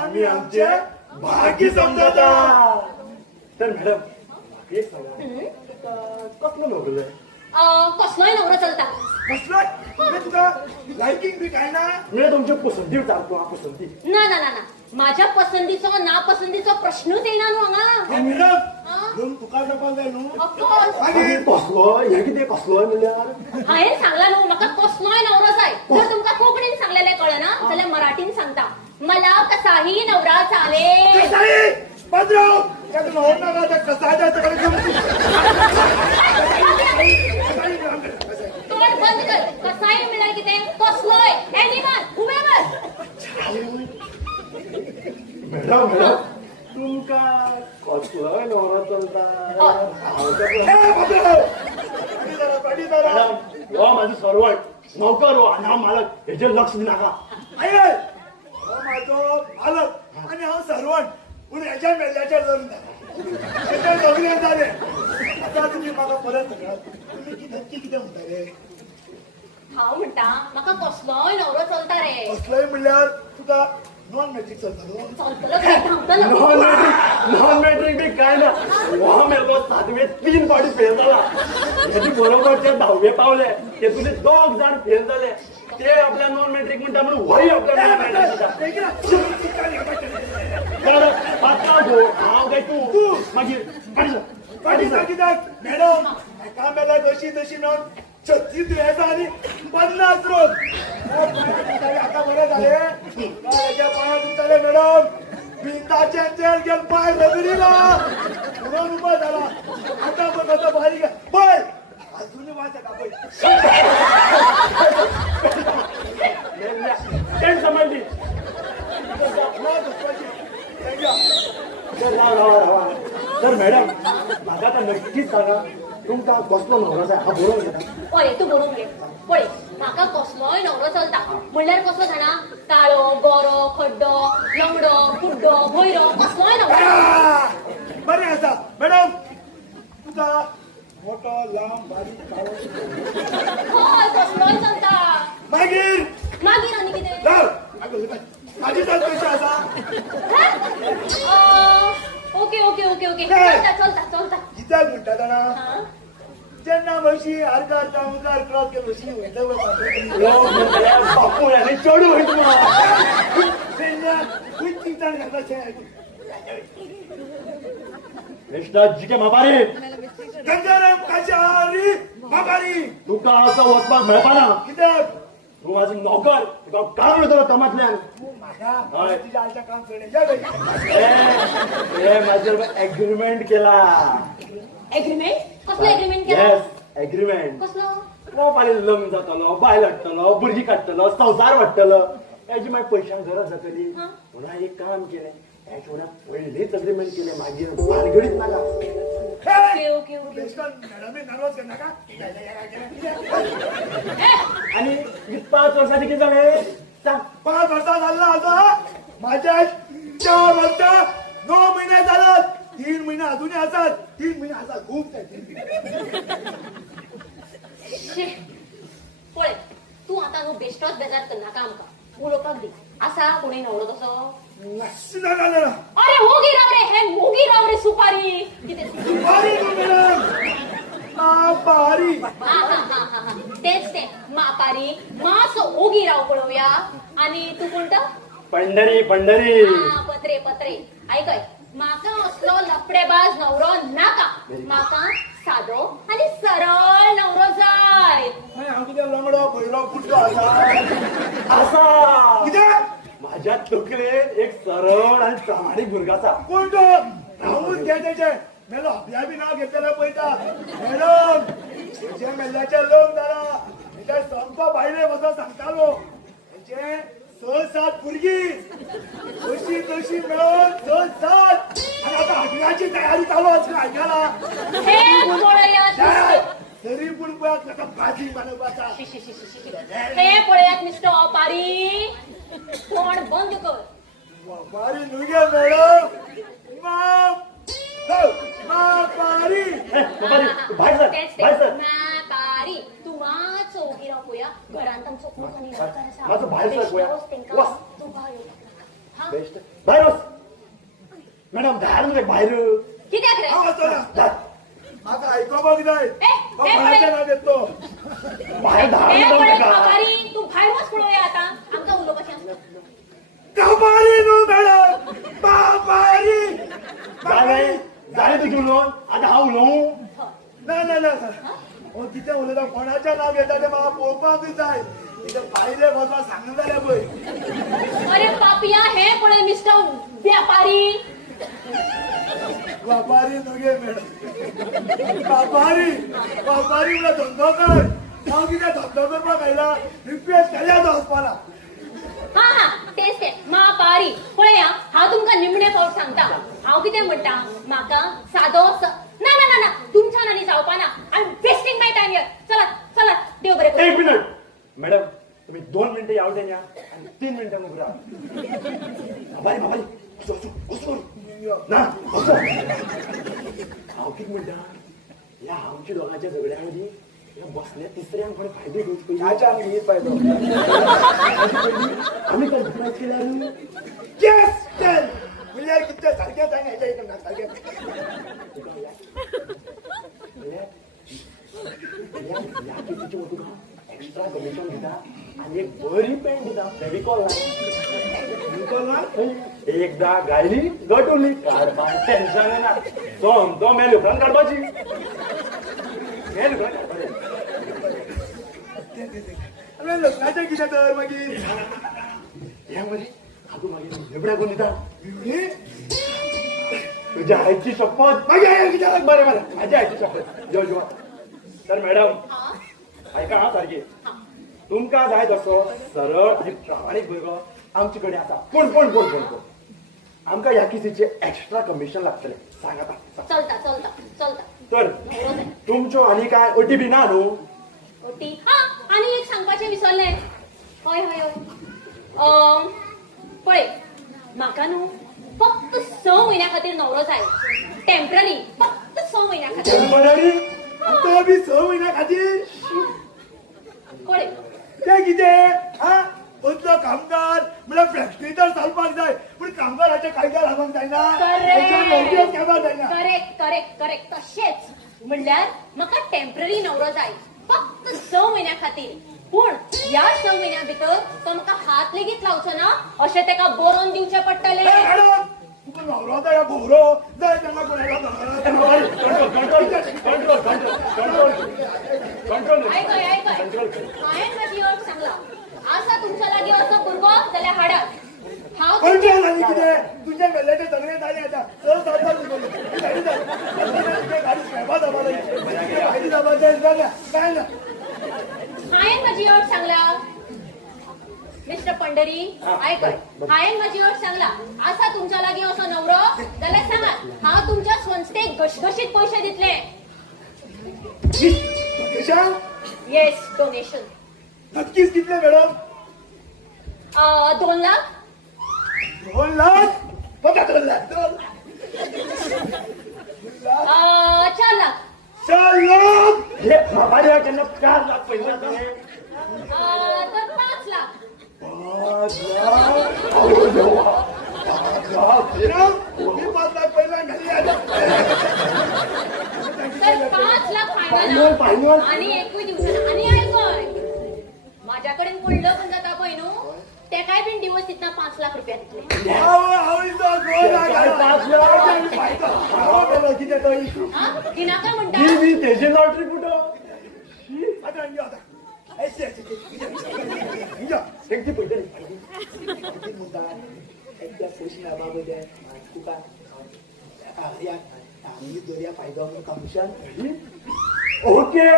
आमी आमचे भाग्य समजता तर मॅडम एक सांगा तुका कसलो नवरो जाय कसलोय नवरो चलता कसला तुका लायकींग बी काय ना म्हणजे तुमचे पसंती विचारतो हांव पसंती ना ना ना ना माझ्या पसंतीचो नापसंतीचो प्रश्नूच येना न्हू हांगा मॅडम रूम तुका जावपाक जाय न्हू ऑफकोर्स मागीर कसलो हे कितें कसलोय म्हणल्यार हांवें सांगला न्हू म्हाका कसलोय नवरो जाय जर तुमका कोंकणीन सांगलेलें कळना जाल्यार मराठीन सांगता मला कसाही नवरा चालेल कसाई पद्रो त्यात नव्हत नका त्या कसाच्या त्याकडे घेऊन तोंड बंद कर कसाही म्हळ्यार कितें कसलोय एनिमल हुएवर मॅडम तुमका कसलोय नवरो चलता मॅडम हो माझं सर्वंट नौकर हो आणि हा मालक हेचेर लक्ष दिनाका माझो मालक आणि हा सर्वंट पूण हेच्या मेल्ल्याचेर धरून सगळें जालें आता तुम्ही म्हाका परत सांगात तुम्ही नक्की कितें म्हणटा रे हांव म्हणटा म्हाका कसलोय नवरो चलता रे कसलोय म्हणल्यार तुका नॉन मॅट्रिक चलता चलतलो काय थांबतलो नॉन मॅट्रिक बी काय ना हो मेलो 7वे 3 फावटी फेल जाला हेची बरोबरचे 10वे पावले ते तुझे 2 जाण फेल जाले ते आपल्या नॉन मॅट्रिक म्हणटा म्हणून वही आपल्या नॉन मॅट्रिक पात्रांव गो हांव काय तू मागीर कित्याक मॅडम एका मेला जशी जशी नॉन 36 दुयेंसां आनी 50 रोग आता बरें जालें हेच्या पांयां दुखताले मॅडम भिंताचे तेल गेल पांय रगडीला म्हणून उबो जाला आता बघ आता बारीक पळय अजूनय वास येता पळय टेन समजली तर मॅडम म्हाका आता नक्कीच सांगा तुमकां कसलो नवरो जाय हा बरोवन घेता पळय तू बरोवन घे पळय म्हाका कसलोय नवरो चलता म्हणल्यार कसलो जाणा काळो गोरो खड्डो लंगडो कुड्डो भोयरो कसलोय नवरो बरें आसा मॅडम तुका मोठो लांब बारीक काळो हय कसलोय चलता मागीर मागीर आनी कितें राव माझी जात कशी आसा ओके ओके ओके ओके चलता चलता चलता कित्याक म्हणटा जाणा हा जेन्ना म्हशी आरकार तामुकार क्रॉस केलो म्हशी वयता बापूर आनी चडू वयता म्हणून तेन्ना खूब चिंतन घालपाचें कृष्णा जिके मापारी गंगाराम काचारी बाबारी तुका असं वचपाक मेळपाना कित्याक तू माझी नोकर तुका काढून येतलो तमातल्यान म्हाका तुज्या आयच्या काम करण्याच्या हे माझ्यावर एग्रीमेंट केला एग्रीमेंट कसलो एग्रीमेंट केला येस एग्रीमेंट कसलो मोबाईल लग्न जातलो बायल हाडटलो भुरगीं काडटलो संसार वाडटलो हेची मागीर पयशांक गरज जातली म्हणून हांवें एक काम केलें हेच्या फुड्यान पयलींच एग्रीमेंट केलें मागीर भानगडीच नाका ओके ओके ओके मॅडम नाराज करनाका आणि 5 वर्सांनी कितें जालें सांग 5 वर्सां जाल्ला आता माझ्या 4 वर्सां 9 महिने जालात 3 महिने अजूनही आसात 3 महिने आसात खूप पळय तू आता न्हू बेश्टोच बेजार करनाका आमकां उलोवपाक दी आसा कोणी नवरो तसो अरे मोगी राव रे हे मोगी राव रे सुपारी कितें मापारी हा तेच ते मापारी मास ओगी राव पळोवया आणि तू कोणता पंढरी हा पत्रे पत्रे ऐकय माका असलो लफडेबाज नवरो नाका. माका साधो आणि सरळ नवरो जाय. हांव कितें लंगडो भैरो कुठलो आसा असा कितें माझ्या तकलेत एक सरळ आणि प्रामाणिक भुरगा असा. कोण तो नावूच घे तेचे मेलो आपल्या बी नाव घेतलेलं पळयता मॅडम तेचे मेल्ल्याचे लोक जाणा तेच्या संप भायले वचोन सांगतालो तेचे 6-7 भुरगीं अशी तशी मेळोन 6-7 आनी आतां हटगाची तयारी चालू आसली आयकला हे पळयात तरी पूण पळय ताका भाजी बांदपाचा हे पळयात मिस्टर अपारी. तोंड बंद कर. बारी नुगे मॅडम बारी बाहेर सर तेच बाहेर सर म्हातारी. तू मात चौकी राव पळया. घरांत आमचो खूब आनी नाकार आसा. माझं भायर सर पळया. बेश्टोस तेंकां वस. तूं भायर येवपाक. हा? बेस्ट बाहेर वच. मॅडम धाड रे बाहेर कित्याक रे? हांव वचना धाड. म्हाका आयकोपाक जाय हे भायरचें नाव घेतो बाहेर धाड हे जाऊ पळय नका. अपारी. तू भायर वच पळोवया आतां. आमकां उलोवपाचें आसता. कबारी न्हू मॅडम बाबारी जालें जालें तुजें उलोवन आतां हांव उलोवं. ना ना ना हो कितें उलयता कोणाचें नाव घेता तें म्हाका पळोवपाक जाय कितें भायले वचपाक सांगना जाल्यार पळय अरे पापिया हे पळय मिस्टर व्यापारी. बाबारी न्हू मॅडम बाबारी बाबारी म्हणल्यार धंदो कर हांव कितें धंदो करपाक आयला रिक्वेस्ट केल्या तो वचपाना हा हा तेच ते महापारी. पळया हांव तुमकां निमणे फावट सांगता. हांव कितें म्हणटा म्हाका सादो ना ना ना ना तुमच्यान आनी जावपाना. I am wasting my time here. चलात चलात देव बरें करूं. एक मिनिट मॅडम तुम्ही 2 मिनिटं यावटेन या आणि 3 मिनिटं मग राहा. बाबारी बाबारी असो असो ना असो हांव कितें म्हणटा ह्या आमच्या दोघांच्या झगड्या मदीं ह्या बसल्या तिसऱ्यांक कोणी फायदो घेवच पयली. ह्याच्या आमी ही पायलो आमी कल्पना केल्यार येस टेल म्हणल्यार कितें सारकें सांग हेच्या इकडनं सारकें ह्या केसीची वतून एक्स्ट्रा कमिशन दिता आणि एक बरी पॅन्ट दिता फेविकॉल एकदा गायली गटुली काडपाक टेन्शन ना. तो मेल उपरांत काडपाची मेल उपरांत काडपाचें. अरे लग्नाचें कितें तर मागीर ह्या मरे हातून मागीर हेबड्या कोण दिता ही? तुझ्या आईची शपथ मागीर आई कित्याक बरें बरें माझ्या आईची शपथ जेव जेवा. तर मॅडम हा? ऐका हा सारखे तुमकां जाय तसो सरळ आणि प्रामाणीक भुरगो आमचे कडेन आसा. पूण पूण पूण पूण पूण आमकां ह्या केसीचे एक्स्ट्रा कमिशन लागतलें. सांग आतां. चलता चलता चलता. तर नवरो जाय. तुमच्यो आनी काय अटी बी ना न्हू. ओटी हा आनी एक सांगपाचें विसरलें. हय हय हय पळय म्हाका न्हू फक्त 6 म्हयन्या खातीर नवरो जाय. टेम्पररी फक्त 6 म्हयन्या खातीर. टेम्पररी तो बी 6 म्हयन्या खातीर पळय ते कितें हा असलो कामगार म्हणल्यार फॅक्टरी तर चालपाक जाय पूण कामगाराचे कायदे लागूंक जायना तेचे नोकऱ्यो घेवपाक जायना करेक्ट करेक्ट करेक्ट तशेंच म्हणल्यार म्हाका टेम्पररी नवरो जाय फक्त 6 म्हयन्या खातीर. पूण ह्या 6 म्हयन्या भितर तो म्हाका हात लेगीत लावचो ना अशें तेका बरोवन दिवचें पडटलें. मॅडम तुका नवरो जाय भोवरो जाय तेन्ना कोणाला कंट्रोल आयकय आयकय हांवें म्हजी अट सांगला. आसा तुमच्या लागीं असो भुरगो जाल्यार हाडात. हांव कंट्रोल आनी कितें तुजें वेल्लेचें सगळें जालें आतां चल गाडी खेळपा जावपा जाय भायली जावपा जाय जाल्या काय ना हांवें म्हजी अट सांगला. मिस्टर पंढरी आयकय हांवें म्हजी अट सांगला. आसा तुमच्या लागीं असो नवरो जाल्यार सांगात हांव तुमच्या संस्थेक घशघशीत पयशे दितले. कशा येस डोनेशन. नक्कीच कितले मॅडम 2 लाख. 2 लाख बघा 2 लाख 4 लाख. 4 लाख हे बाबारी केन्ना 4 लाख पयले तर 5 लाख. 5 लाख मी 5 लाख पहिला घाली तर 5 लाख फायनल फायनल फायनल आणि एकूय दिवसात. आणि आयकय माझ्या कडेन कोण लग्न जाता पळय न्हू तेकाय बीन दिवस तितना 5 लाख रुपया दितले. हांव इथं 2 लाख 5 लाख किती तो हा दिना काय म्हणता मी तेजी लॉटरी कुठं आता शेंगती पडटली एकदा पोषणा बाबत तुका आम्ही दोऱ्या फायदा म्हणून कमिशन ओके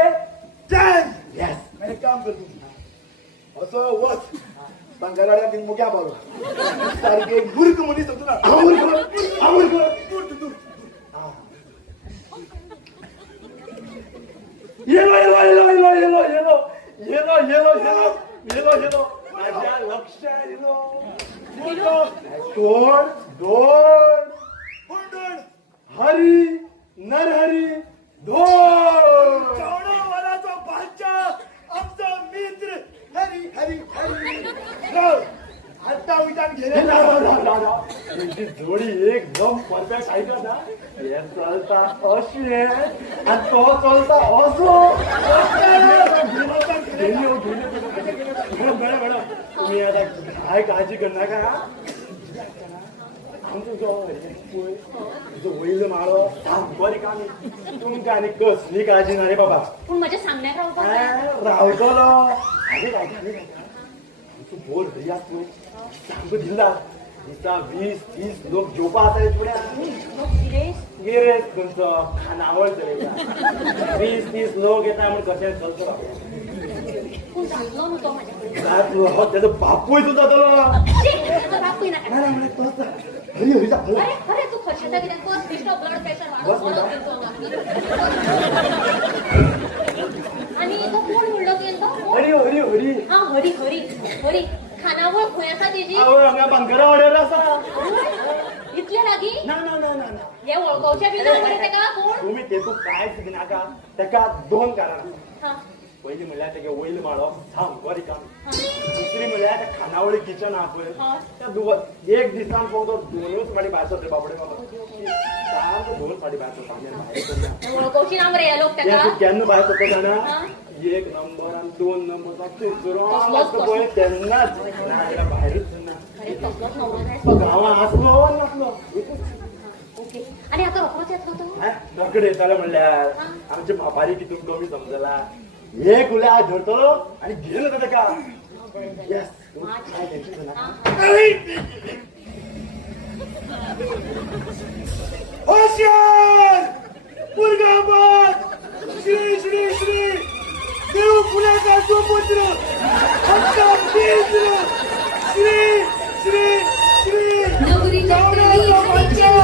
चल यस मी काम करतो असं वच बंगाराला दिन मुग्या बाबा सारखे मूर्ख मुली समजू ना येलो माझ्या लक्षात येलो दोन हरी नरहरी दोन चौडावालाचा बादशाह आमचा मित्र हरी हरी हरी आता विचार गेले त्यांची जोडी एकदम परफेक्ट आहे का ना हे चलता अशी आहे आणि तो चलता असो मॅडम तुम्ही आता काय काळजी कर नका आमचं जो होईल माळो बरी काम तुमका आणि कसली काळजी ना रे बाबा पण माझ्या सांगण्यात राहू रावतलो बोल भैया तू सांगू दिला दिसा 20-30 लोक झोपा असायचे पुढे गिरे तुमचं खाणं आवडतं 20-30 लोक येतात म्हणून कशा चलतो त्याचा बापूय सुद्धा बापूय ना हरी जा अरे तू खर्चाचा किती बस ब्लड प्रेशर आणि तो कोण म्हणलं की हरी हरी हरी हा हरी हरी हरी खानावळ खुयाचा तेजी बंकरा ऑर्डर असा इथले लागी ना हे वळखवच्या बिलामध्ये ते का कोण तुम्ही तेतू कायच नाका त्याका दोन कारण हा पहिली म्हणल्यार तेगे वयल माळो थांब बरी काम दुसरी म्हणल्यार त्या खानावळी किचन आहा पळय त्या एक दिसान फक्त दोनूच फाटी भायर सरले बाबडे बाबा सारको दोन फाटी भायर सरता वळखवची नाम रे लोक ते त्याका केन्ना भायर सरता जाणा 1 नंबर आणि 2 नंबर तिसरो पळय तेन्नाच नाल्यार भायरूच ना अरे कसलोच नवरो नाही गांवां आसलो वा नासलो ओके आणि आता रोखडोच येतलो तो रोकडे येताले म्हणल्यार आमचे मापारी कितून कमी समजला एक उल्या धरतलो आणि घेऊन येतो का येस काय टेन्शन ना होशियार मुर्गाबाद श्री श्री श्री देव पुण्याचा सुपुत्र आमचा मित्र श्री श्री श्री चौडावाला बादशाह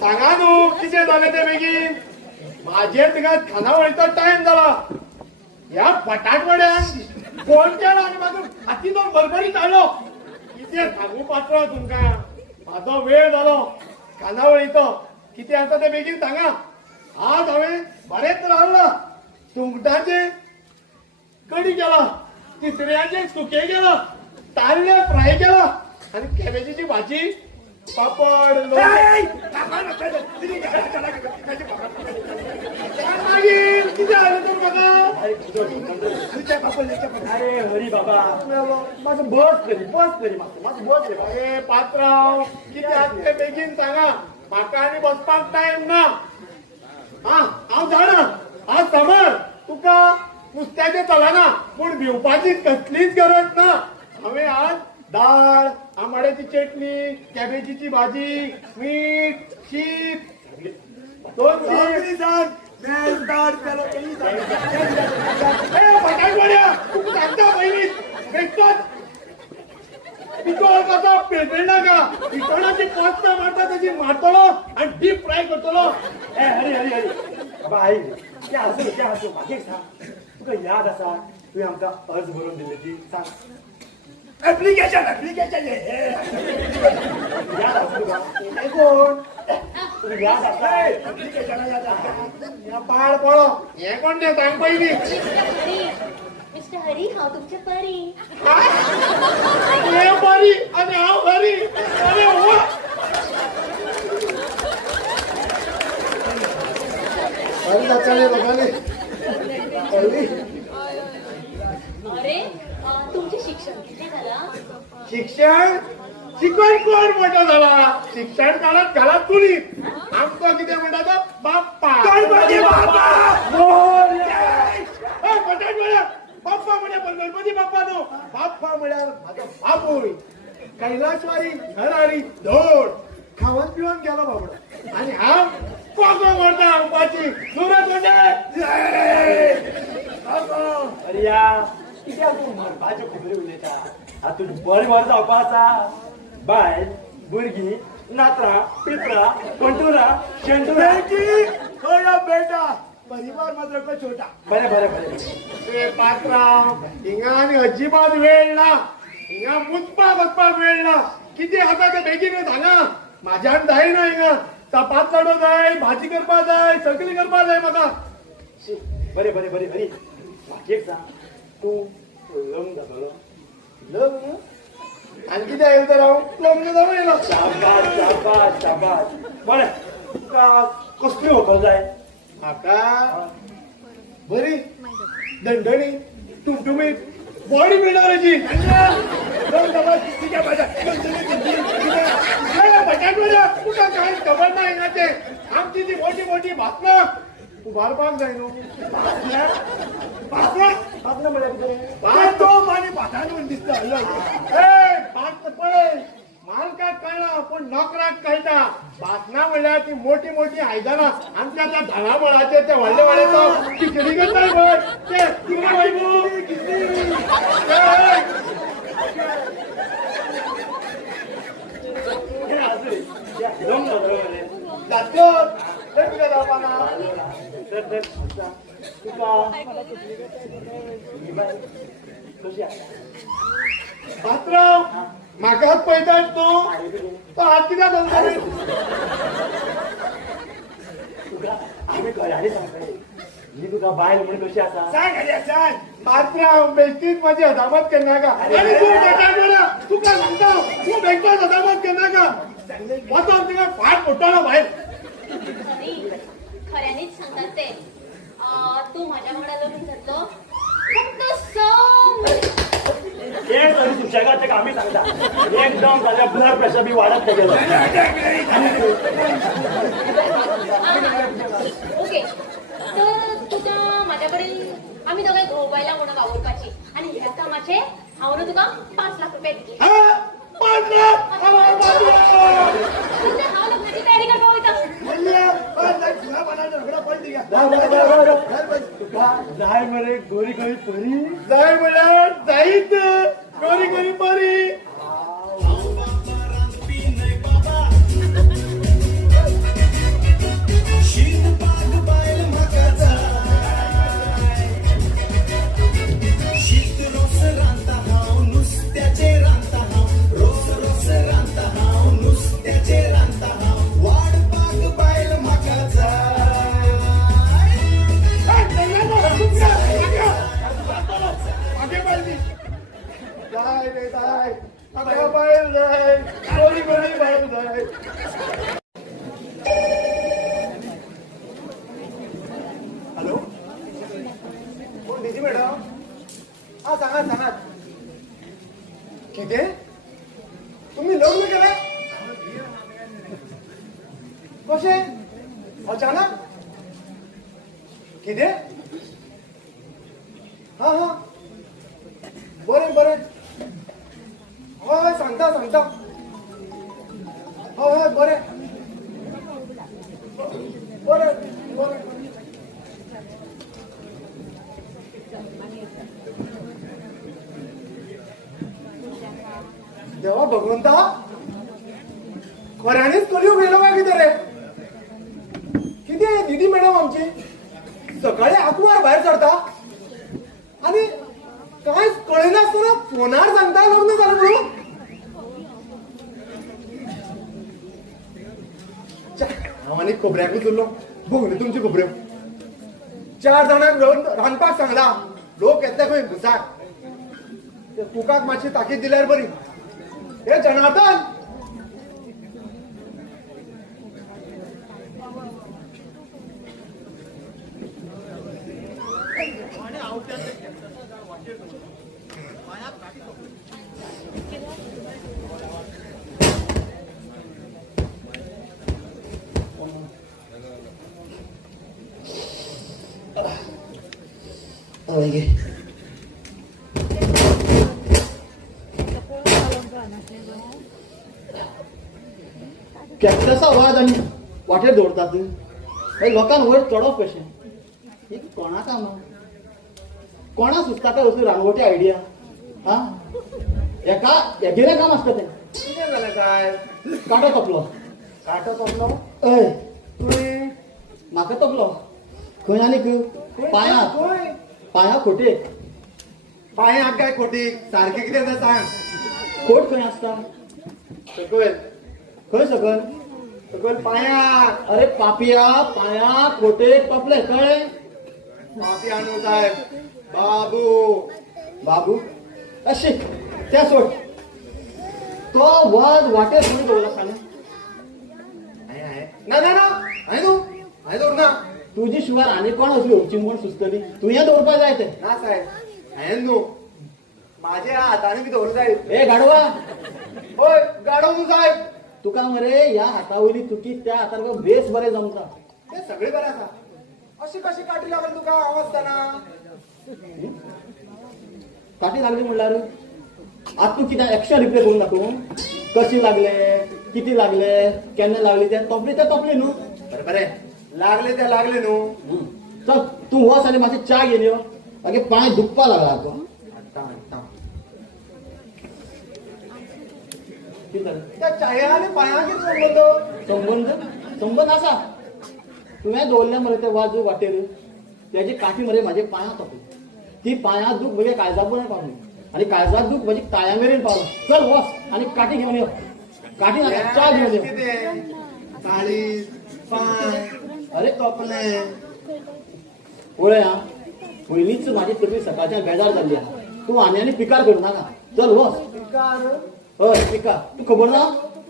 सांगा न्हू कितें जालें तें बेगीन म्हाजेर तुका खानावळीचो टायम जाला ह्या फटाटवड्यान फोन केला आनी म्हाका हातीन भरभरीत आयलो कितें सांगू पात्र तुमकां म्हाजो वेळ जालो खानावळीचो कितें आसा तें बेगीन सांगा आज हांवें बरेंच रावला सुंगटाचे कडी केला तिसऱ्याचे सुके केला ताल्ले फ्राय केला आनी कॅबेजीची भाजी पापड किती आलं तर बघा अरे हरी बाबा माझं बस करी माझं बस रे अरे पात्राव किती आजचे बेगीन सांगा म्हाका आनी बसपाक टाइम ना हा हांव जाणा आज समर तुका नुस्त्याचें चलना पूण भिवपाची कसलीच गरज ना हांवें आज दाळ आंबाड्याची चटणी कॅबेजीची भाजी मीठ शीत दोन पिकळणाची पास्ता मारता त्याची मारतलो आणि डीप फ्राय करतलो हरी हरी हरी बाई क्या हसू म्हाका एक सांग तुका याद आसा तुवें आमकां अर्ज बरोवन दिल्ली ती सांग एप्लिकेशन याद आसा तुका हे कोण तुका याद आसा एप्लिकेशना याद आसा या पाड पळो हे कोण ते सांग पयली मिस्टर हरी हांव तुमचे परी हे बरी आणि हांव हरी अरे वा बरी जाताले बघाले अरे तुमचे शिक्षण किती झालं शिक्षण शिकवण कोण मोठा झाला शिक्षण काळात घाला तुली आमचं किती म्हणता तो बाप्पा गणपती बाप्पा बटाट म्हणा बाप्पा म्हणा पण गणपती बाप्पा नो बाप्पा म्हणा माझा बापूय कैलासवारी घरारी धोड खावण पिवण गेला बाबडा आणि हा कोको मोठा उपाची सुरत होते अरे या कित्याक तूं मरपाच्यो खबरी उलयता आतां तुजें बरें बरें जावपा आसा बायल भुरगीं नातरां पितरां कंटुरां शेंटुरां थोडा बेटा परिवार मात्र को छोटा बरें बरें बरें ते पात्रांव हिंगा आनी अजिबात वेळ ना हिंगा मुचपाक वचपाक वेळ ना किती आसा ते बेगीन सांगा म्हाज्यान जायना हिंगा चपात लाडो जाय भाजी करपा जाय चकली करपा जाय म्हाका बरें बरें बरें बरें म्हाका एक सांग तूं लग्न जातलो लग्न आनी कितें येयलो तर हांव लग्न जावं येयलो शाबास शाबास शाबास बरें तुका कसली व्हंकल जाय म्हाका बरी दणदणी टुमटुमीत बॉडी बिल्डराची तुका काय खबर ना हिंगा ते आमची ती मोठी मोठी भातनां उबारपाक जाय न्हू भातनां आपलं म्हणल्यार कितें भात तो मानी भातान म्हूण दिसता ए भात पळय मालकाक कळना पण नोकराक कळटा भातनां म्हणल्यार ती मोठी मोठी आयदनां आमच्या त्या झाडामळाचे ते व्हडले व्हडले तो खिचडी करताय पळय ते कितें वयगू जातो ते कितें जावपाना पात्रांव म्हाकाच पळयतात तूं तो हात कित्याक घालता तुका आमी घरांनी सांगताय ही तुका बायल म्हण कशी आसा सांग अरे सांग पात्रांव बेश्टीत माझी हदामत केन्ना का आणि तूं बेकार म्हणा तुका सांगता तूं बेश्टीत हदामत केन्ना का वचोन तिका फाट फुट्टलो भायर हरी खऱ्यानीच सांगतात ते तू माझ्या वांगडा लग्न जातलो फक्त सम एक तरी सुशेगाद तेका आमी सांगता एकदम जाल्यार ब्लड प्रेशर बी वाडत तेगेलो ओके तर तुका माझ्या कडेन आमी दोगांय घोव बायलां म्हणून वावरपाची आणि ह्या कामाचे हांव न्हू तुका 5 लाख रुपया दितली हांव लग्नाची तयारी करपाक वयता तुका जाय मरे गोरी गोरी परी जाय म्हणल्यार जायत गोरी गोरी बरी शीतबाग बायल म्हाका जाय शीत रोस रांदता हांव नुस्त्याचे रांदता हांव रोस रोस रांदता हांव नुस्त्याचे रांदता हांव वाडपाक बायल म्हाका जाय मागे पाहिजे जाय रे जाय मागे बाहेर जाय गोरी गोरी बाहेर जाय हॅलो कोण डीजी मॅडम हा सांगात सांगात कितें तुम्ही लग्न केलं कशें अचानक कितें हा हा बरें बरें हय सांगता सांगता हय हय बरें बरें बरें देवा भगवंता खऱ्यांनीच कलियूग गेलो काय कितें रे कितें दिदी मॅडम आमची सकाळी 8 बाहेर सरता आणि काय कळेनासतना फोनार सांगता लग्न झालं म्हणून. हांव आनी खोबऱ्याकूच उरलो भोंगली तुमची खोबऱ्यो 4 जाणांक रांदपाक सांगला. लोक येता खंय भुसाक कुकाक मातशी ताकीद दिल्यार बरी. हे जनार्दन कॅक्टसा वाज आनी वाटेर दवरतात हे लोकांक वयर चडप कशें. ही कोणा कामां कोणा सुचता असली रानवटी आयडिया. हा एका एकेरे काम आसता तें. कितें जालें काय काटो तपलो. काटो तपलो हय तुवें म्हाका तपलो खंय आनीक पांयाक खंय पांयाक खोटे. पांयाक काय खोटीक सारकें कितें तें सांग. खोट खंय आसता सकयल खंय सकल. सकयल पांयाक. अरे पापिया पांयाक खोटे तपले कळ्ळें. माफी आणू साहेब. बाबू बाबू अशी त्या सोड. तो वाज वाटेर खंय दवरला सांग. ना ना ना हांवें न्हू हांवें दवर ना. तुजी शिवाय आनी कोण असली होची म्हूण सुचतली. तुवें दवरपा जाय तें. ना साहेब हांवें न्हू म्हाज्या हातांनी बी दवरूं जाय. ए गाडवा होय गाडो न्हू साहेब. तुका मरे ह्या हातावयली चुकी त्या हातार बेस बरें जमता. ते सगळे बरें आसा. अशी कशी काटी लागली तुका हांव आसतना. काटी लागली म्हणल्यार आतां तूं कितें एक्शन रिप्ले करून दाखोव. कशी लागले किती लागले केन्ना लागली ते तपली न्हू. बरें बरें लागले ते लागले न्हू. चल तूं वच आनी मातशी च्या घेवन यो. मागे पांय दुखपा लागला तो. कितें जालें? त्या चाया आनी पांयां कितें संबंद. संबंध आसा. तुवें दवरले मरे ते वाजू वाटेर तेजी काठी मरे म्हाजे पांयां तपली. ती पांयां दूख म्हगे काळजा पर्यंत पावली आनी काळजा दूख म्हजी ताळ्या मेरेन पावलो. चल वच आनी काठी घेवन यो. काठी नाका च्या घेवन यो. कितें ताळी पांय अरे तपले. पळय आं पयलींच म्हाजी तकली सकाळच्यान बेजार जाल्ली आहा. तूं आनी पिकार करूं नाका. चल वच. पिकार हय पिकार. तूं खबर ना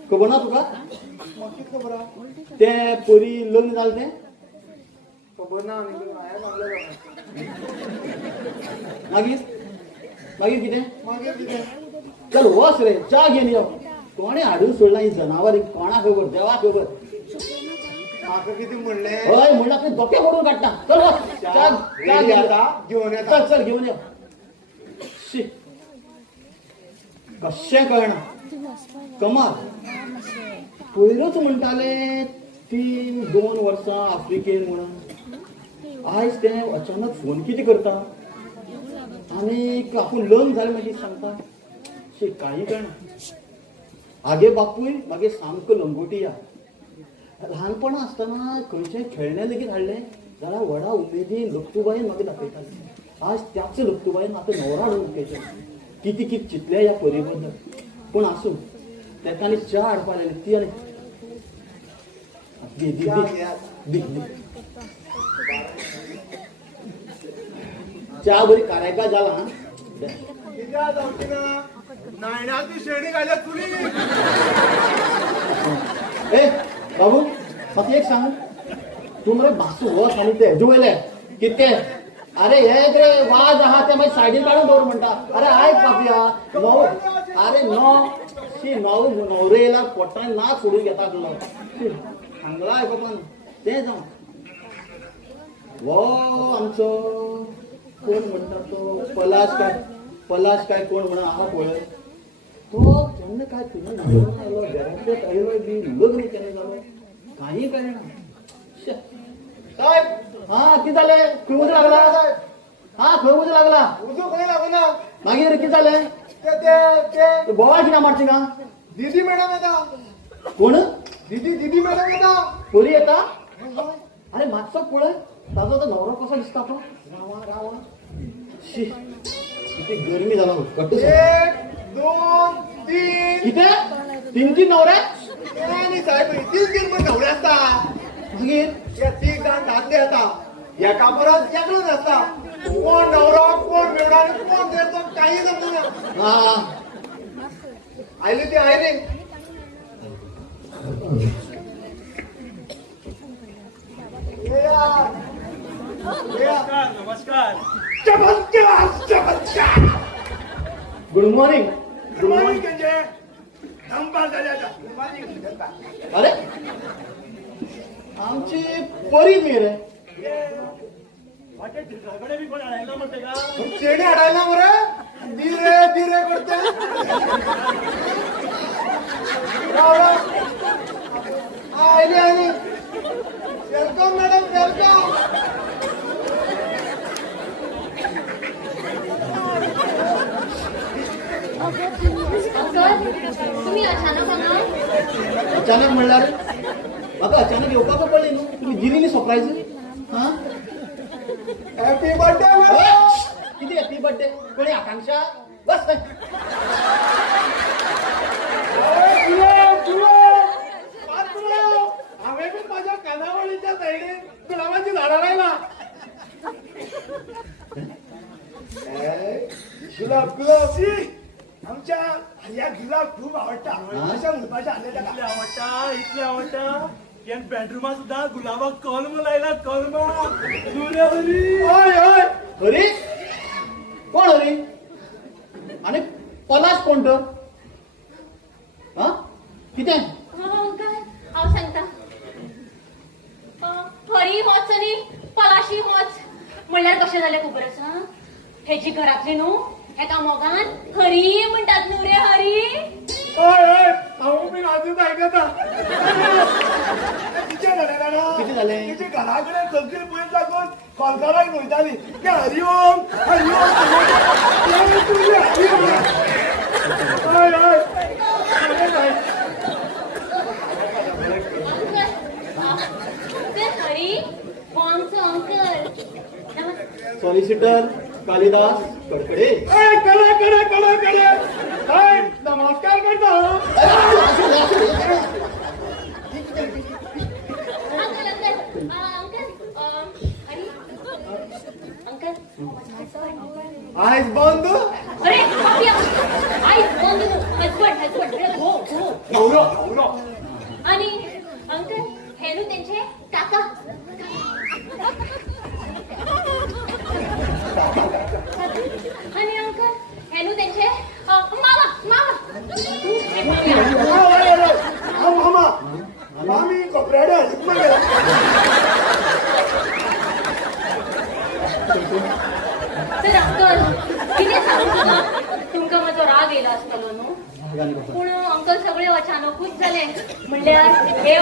तुका म्हाका कितें खबर आहा. तें पयलीं लग्न जालें तें. खबर ना हांवें सांगलें मागीर मागीर कितें. मागीर कितें. चल वच रे च्या घेवन यो. कोणें हाडून सोडला ही जनावर. कोणा खबर देवा खबर. म्हाका कितें म्हणलें. हय म्हणल्यार तूं दोके मोडून काडटा. चल वच च्या रेडी आतां घेवन येता. चल घेवन यो. शी कशें कळना. कमाल. पयरूच म्हणटाले 3-2 वर्सां आफ्रिकेन म्हणून. आयज ते अचानक फोन कितें करता आनी आपूण लग्न जालें मागीर सांगता. शी काही कळना. आगे बापूय मागे सामको लंगोटी या. ल्हानपणा आसतना खंयचें खेळणें लेगीत हाडलें जाल्यार व्हडा उमेदीन लक्तूबाईन म्हाका दाखयताली. आज त्याच लक्तूबाईन म्हाका नवरा हाडून दाखयता. कितें कितें चिंतलें ह्या परी बद्दल. पूण आसूं तेका आनी च्या हाडपा लायली ती आनी च्या बरी कारायका जाला. कित्याक जावची ना. नायण्याची शेणी घाल्या तुली. ए बाबू म्हाका एक सांग. तूं मरे भासू वच आनी ते हेजे वयले कितें. अरे हे रे वाज आहा ते मागीर सायडीन काडून दवर म्हणटा. अरे आयक पापया नव. अरे न्हवरो येयला पोट्टान नाक सोडून घेता तुला. सांगला आयकपान तें जावन वो आमचो कोण म्हणटा तो पलाश काय कोण म्हणून आहा पळय. तो केन्ना काय तुजें आयलो घरांतल्यात आयलो बी लग्न केन्ना जालो काही कळना. साहेब हा कितें जालें खंय उजो लागला. हा खंय उजो लागला. उजो खंय लागना. मागीर कितें जालें. ते बोवाळ कित्याक मारता थिंगा. दिदी मॅडम येता. कोण दिदी मॅडम येता. पोरी येता. अरे मागचा पळय ताजो तो नवरो कसा दिसता तो रावा रावा शी, किती गरमी झाला कटूच 1 2 3 किती 3 नवरे आणि साहेब तीन पण नवरे असता मागीर या तीन जाण दादले येता एका परत एकलोच असता कोण नवरो कोण मेवडा आणि कोण देतो काही समजना हा आयली ती आयली ये यार. ये यार. नमस्कार चमत्कार गुड मॉर्निंग गुड मॉर्निंग म्हणजे धंपार झाले आता गुड मॉर्निंग अरे आमची परी मी रे वाटेत ढिसाकडे बी कोण आणायला म्हणते का चेडी हाडायला बरं धीरे धीरे करते oily oily welcome madam welcome uncle तुम्ही अचानक हांगा अचानक म्हणल्यार म्हाका अचानक येवपाक पडली न्हू तुमी दिली सरप्राईज हा हॅपी बर्थडे ओय, मॅडम किती हॅपी बर्थडे कोणी आकांक्षा बस काय हांवें बी माझ्या कानावळीच्या सायडीन गुलाबाची झाडां लायला गुलाब गुलाब सी, आमच्या या गुलाब खूप आवडता अशा मुलपाच्या आणले इतले त्याला आवडटा इतले आवडटा या बेडरूमात सुद्धा गुलाबाक कलम लायला कलमा दुरेवरी ओय ओय हरी कोण हरी आणि पलाश कोण तर हा कितें अंकल हांव सांगता हरी होच आणि पलाशी होच म्हणल्यार कशें जालें खबर आसा हेजी घरातली न्हू एका मोगान हरी म्हणटात न्हू रे हरी ओय ओय हांव बी आजूच आयकता तिचे घडे किती झाले? तिचे घराकडे सगळी पयस लागून कॉलकाराक वयताली की हरिओम हरिओम हरिओम ओय ओय अंकल ते हरी कोणचं अंकल नमस्कार सॉलिसिटर कालिदास कडकडे ओय कडे कडे कडे कडे ओय नमस्कार करता अंकल हरी अंकल आयज बंद अरे पापिया आई बंद हसबंड हो हो नवरो नवरो आणि अंकल हेनू त्यांचे काका आणि अंकल हेनू त्यांचे मामा मामा मामा मामी कपड्याडे हजूक गेला तर अंकल किती सांगू तुमका माझा राग येला असतलो न्हू पूण अंकल सगळे अचानकूच झाले म्हणल्यार हे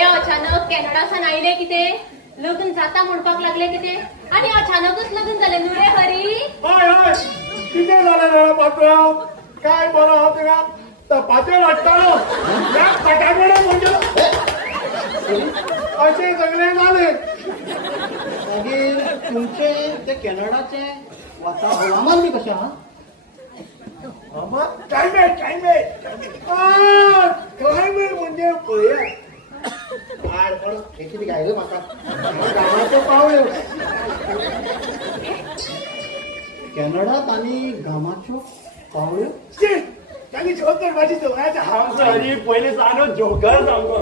अचानक कॅनडासान आयले किते लग्न जाता म्हणपाक लागले किते आणि अचानकच लग्न झाले न्हू रे हरी ओय ओय कितें जालें रे पात्रांव काय बरो हांव तिका तपाचे वाडटालो त्या फटाकडे म्हणजे अशें सगळें जालें मागीर तुमचे ते कॅनडाचे हवामान बी कशें हा क्लायमेट क्लायमेट म्हणजे पळया आड पण हे कितें घायले म्हाका गांवाचे पावल्यो कॅनडात आणि घामाच्यो पावळ्यो त्यांनी जोकर माझी जोराचा आमचं हरी पहिले सांगून जोकर सांगतो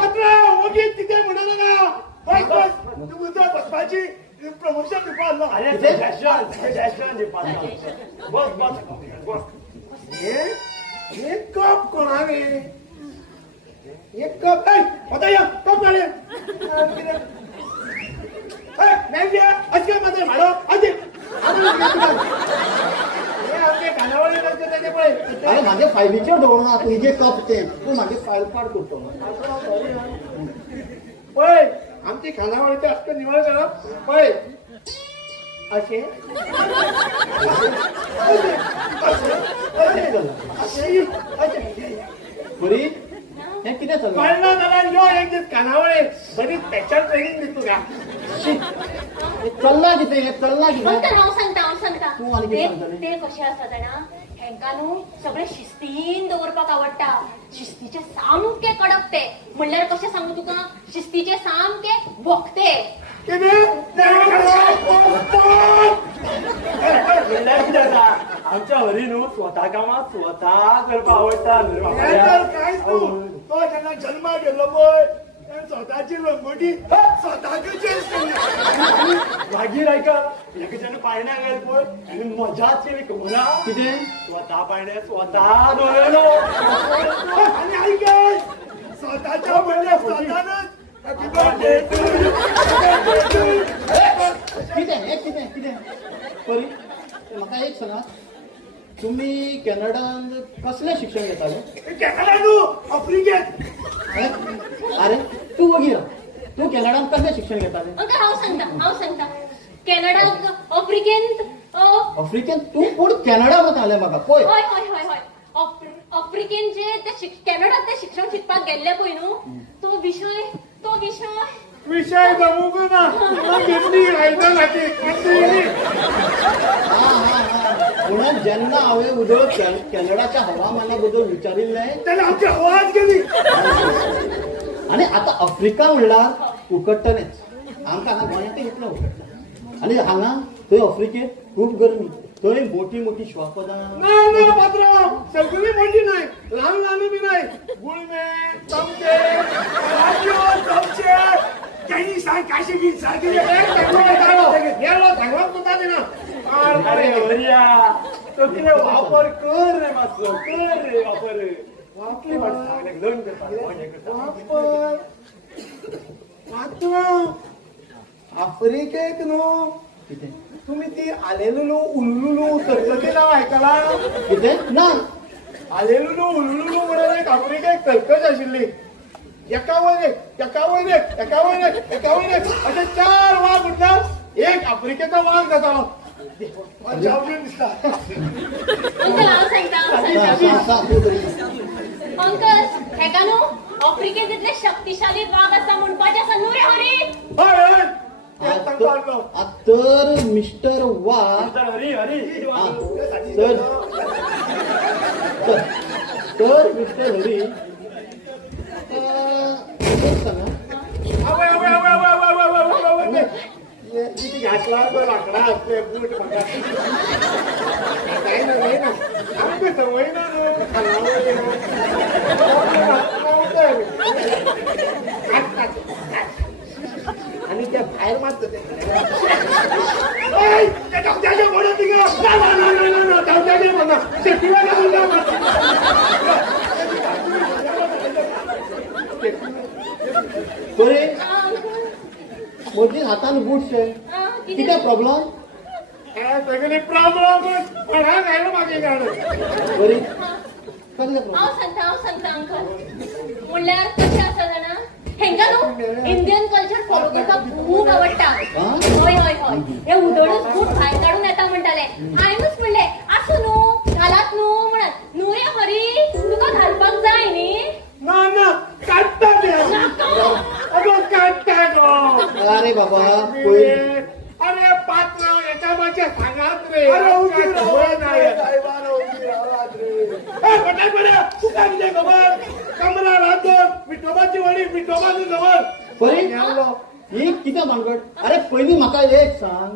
पात्रांव ओगीच कितें म्हणा नाका बस बस तू उजळ बसपाची प्रमोशन दिवपा आसलो अरे सजेशन दिवपाक बस बस बस हे कप कोणागे एक कप होता या कप झाले मॅम अजय माझे म्हाडो अजय आमचे कानावळे करते त्याचे पळय अरे माझे फायलीचेर दवरना तुझे कप ते तू माझे फायल पाड करतो पळय आमची खानावळीचे हक्क निवळ करप पळय असे बरी हे कितें चल्लां कळना जाल्यार यो एक दीस खानावळे बरी स्पेशल ट्रेनिंग दिता तुका हे चल्लां कितें हे चल्लां अंकल कितें हांव सांगता तूं आनी कितें सांगतली? ते कशें आसा जाणा हेंका न्हू सगळे शिस्तीन दवरपाक आवडटा शिस्तीचे सामके कडक ते म्हणल्यार कशें सांगू तुका शिस्तीचे सामके भोगते आमच्या हरी न्हू स्वता कामां स्वता करपाक आवडटा काय तू तो जेन्ना जन्माक गेलो पळय तेन्ना स्वताची रंगोटी स्वताक चेंज केली मागीर आयका एक जण पायण्या गेले पळय आनी मजाच केली खबरा कितें स्वता पायण्या स्वता दोळयलो आणि ऐक स्वताच्या म्हणजे स्वतानच Happy birthday to you. Happy birthday to you. कितें हे कितें कितें परी म्हाका एक सांगात तुम्ही कॅनडान कसलें शिक्षण घेताले कॅनडा न्हू आफ्रिकेत हे? अरे तू वगीर तू कॅनडान कसलें शिक्षण घेताले अंकल हांव सांगता कॅनडाक आफ्रिकेंत आफ्रिकेन तू पूण कॅनडा वताले म्हाका पळय हय आफ्रिकेन जे ते कॅनडात ते शिक्षण शिकपाक गेल्ले पळय न्हू तो विषय विषय जमूक ना घेतली आयदन हाती म्हणून जेन्ना हांवें उदक कॅनडाच्या हवामाना बद्दल विचारिल्लें त्याला आमची आवाज गेली आनी आतां आफ्रिका म्हणल्यार उकडटलेंच आमकां हांगा गोंयांतूय इतलो उकडटा आनी हांगा थंय आफ्रिकेत खूब गरमी थंय मोठी मोठी श्वापदां नाही पात्रांव सगळी मोठी नाही लहान बी नाही गुळमे चमचे चमचे काही सांग काशी बी सारखी सांगत होता ना अरे हरिया तो कितें वापर कर रे मातसो कर रे वापर वापली सांगल्याक लग्न करपाक वापर पात्रांव आफ्रिकेक न्हू कितें तुम्ही ती आलेलुलू उल्लुलू तरकती नाव ऐकला कितें ना आलेलुलू उल्लुलू म्हणून एक आफ्रिकेक तरकत आशिल्ली एका वयर एक असे 4 वाघ उरतात एक आफ्रिकेचा वाघ जातालो मजा दिसता अंकल हांव सांगता सांग तूं तरी अंकल हेका न्हू आफ्रिकेत जितले शक्तिशाली वाघ आसा म्हणपाचे आसा न्हू रे हरी हय हय तेच सांगतो आलो. तर मिस्टर वाघ हरी तर मिस्टर हरी एक सांगा किती घातला तो लाकडा असते बूट बघा काही नाही ना आमची सवय ना आणि त्या बाहेर मारत त्याच्या घोड्यात म्हणा बरे मोदी हातान बूट शे कितें प्रॉब्लेम सगळे प्रॉब्लेम पडा नाही मागे गाडो बरी कसले प्रॉब्लेम हांव सांगता अंकल म्हणल्यार कशें आसा जाणा हेंका न्हू इंडियन कल्चर फॉलो करपाक खूब आवडटा हय हे उदळूच खूब भायर काडून येता म्हणटाले हांवेंच म्हणले आसूं न्हू घालात न्हू म्हणत न्हू रे हरी तुका घालपाक जाय न्ही ना काढता अगो काढता गो अरे बाबा अरे पात्र याच्या मागच्या सांगात रे कमरा राहतो मिठोबाची वडी मिठोबाची जवळ बरी ही कितें भानगड अरे पयलीं म्हाका एक सांग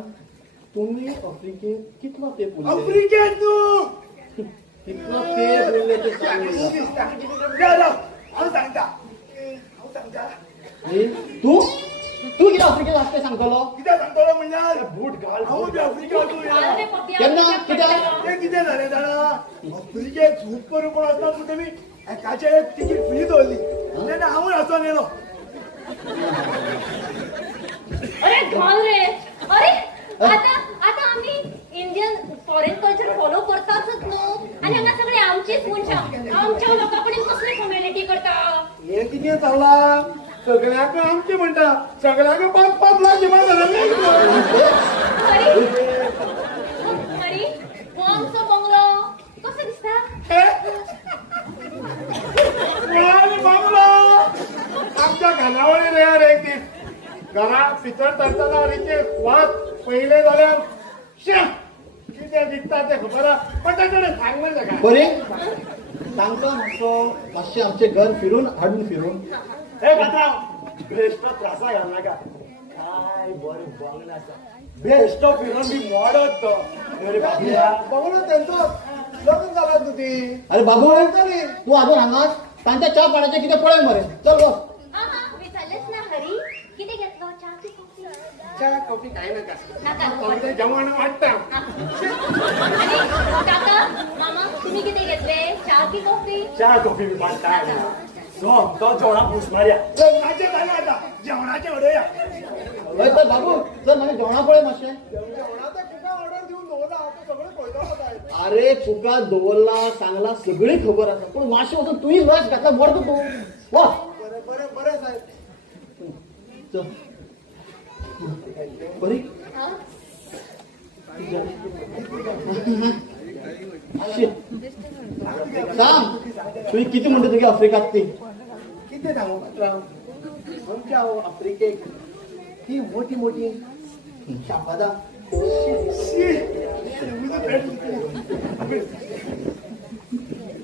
तुम्ही आफ्रिकेत कितलो तेंप उरले आफ्रिकेत तू कितलो तेंप उरले ते सांग हांव सांगता तू तू कितें आफ्रिकेत आसा तें सांगतलो कितें सांगतलो म्हणल्यार बूट घाल हांव बी आफ्रिकेत अरे पप्या, केन्ना पप्या, कित्याक ते कितें जालें जाणा आफ्रिकेत झूप करून कोण आसता तूं तेमी एकाचे एक तिकीट फ्री दवरली तेन्ना हांवूय वचोन येयलो अरे घाल रे अरे आता आम्ही इंडियन फॉरेन कल्चर फॉलो करतातच न्हू आणि हांगा सगळे आमचीच मनशां आमच्या लोकां कडेन कसली फॉर्मेलिटी करता हे कितें चालला सगळ्याक आमचे म्हणटा सगळ्याक 5-5 लाख जमा झाले अरे हो आमचो बंगलो कसो दिसता बंगलो घरा पितळ तळताना रिचे वाद पहिले जाल्यार कितें विकता तें खबर आहा पण ताच्याकडे सांग मरे ताका बरे तांकां मातसो मातशें आमचें घर फिरून हाडून फिरून हे पात्रांव बेश्टो त्रासा घालनाका काय बरें बंगलो आसा बेश्टो फिरून बी मोडत तो अरे बाबा बंगलो तेंचो लग्न जालां तुजी अरे बाबू तू अजून हांगाच तांच्या च्या पाण्याचें कितें पळय मरे चल बस विचारलेच ना हरी किती घेतलो चहा की कॉफी च्या कॉफी काय नाका नाका. आमचें जेवण वाडटा आणि काका मामा तुम्ही किती घेतले चहा की कॉफी च्या कॉफी बी वाडटा तो जेवणाक घुस मारया लग्नाचे झाले आता जेवणाचे उडया हय तर बाबू चल मागीर जेवणा पळय मातशें जेवणाचो तुका ऑर्डर दिवन दवरला तो सगळें पळयता वता अरे तुका दवरला सांगला सगळी खबर आसा पूण मातशें वचून तुवें लक्ष घातला मरता तूं वा बरें बरें बरें साहेब चल बरी हा? सांग तुवें कितें म्हणटा तुगे आफ्रिकात ती कितें सांगू पात्रांव आमच्या आफ्रिकेक ती मोठी मोठी शापादा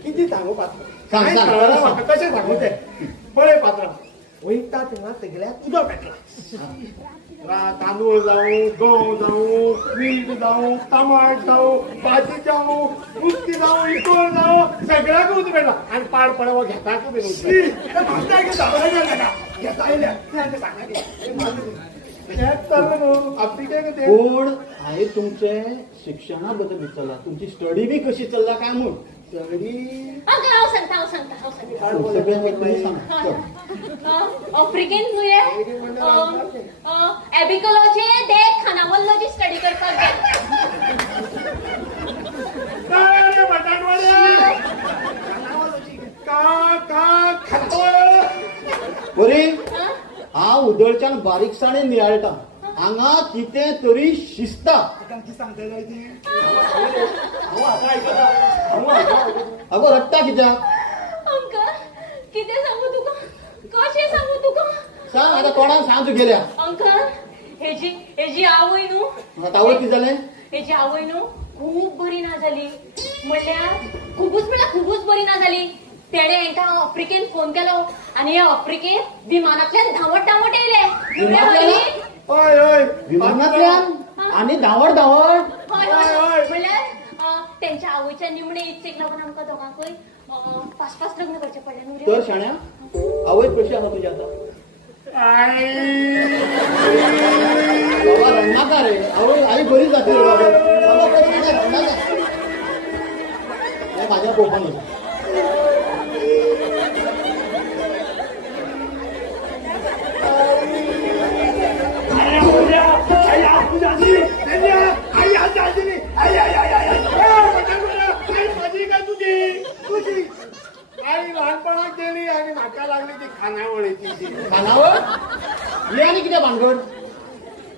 किती सांगू पात्रांव सांग, काय सांग, कळना सांग. म्हाका कशें सांगू तें बरें पात्रांव वयता थिंगा सगळ्याक उदक पेटला तांदूळ जावं गंव जावं मीठ जावं टमाट जावं भाजी जावं नुस्ती जावं इसवण जावं सगळ्याक उदक पेटला आनी पाड पडवा घेताक बीन आफ्रिकेक ते पूण हांवें तुमचें शिक्षणा बद्दल विचारला तुमची स्टडी बी कशी चल्ला काय म्हूण सगळी हांव सांगता सगळें तुमी सांग चल. आफ्रिकेन तुये एबिकोलॉजी ते खानावल्लोची स्टडी करपाक गेले बटाटवड्या का खातो बरी हांव उदळच्यान बारीकसाणें नियाळटा हांगा कितें तरी शिस्ता सांगता जाय ती अगो रडटा कित्याक अंकल कितें सांगू तुका कशें सांगू तुका सांग आतां कोणाक सांग तूं गेल्या अंकल हेजी आवय न्हू तावळ कितें जालें हेजी आवय न्हू खूब बरी ना जाली म्हणल्यार खूबच बरी ना जाली तेणे हांकां आफ्रिकेन फोन केलो आनी हे आफ्रिकेन विमानांतल्यान धांवत येयले हय हय विमानांतल्यान आनी धांवड हय म्हणल्यार तेंच्या आवयच्या निमणे इच्छेक लागून आमकां दोगांकूय पाच लग्न करचें पडलें न्हू तर रे शाण्या आवय कशी आसा तुजी आतां बाबा रडनाका रे आवय बरी जातली रे बाबा बाबा पळय शाण्या रडनाका हें म्हाज्या पळोवपाक नजर आई लहानपणात गेली आणि म्हाका लागली ती खानावळीची खानावळ हे आनी कितें भानगड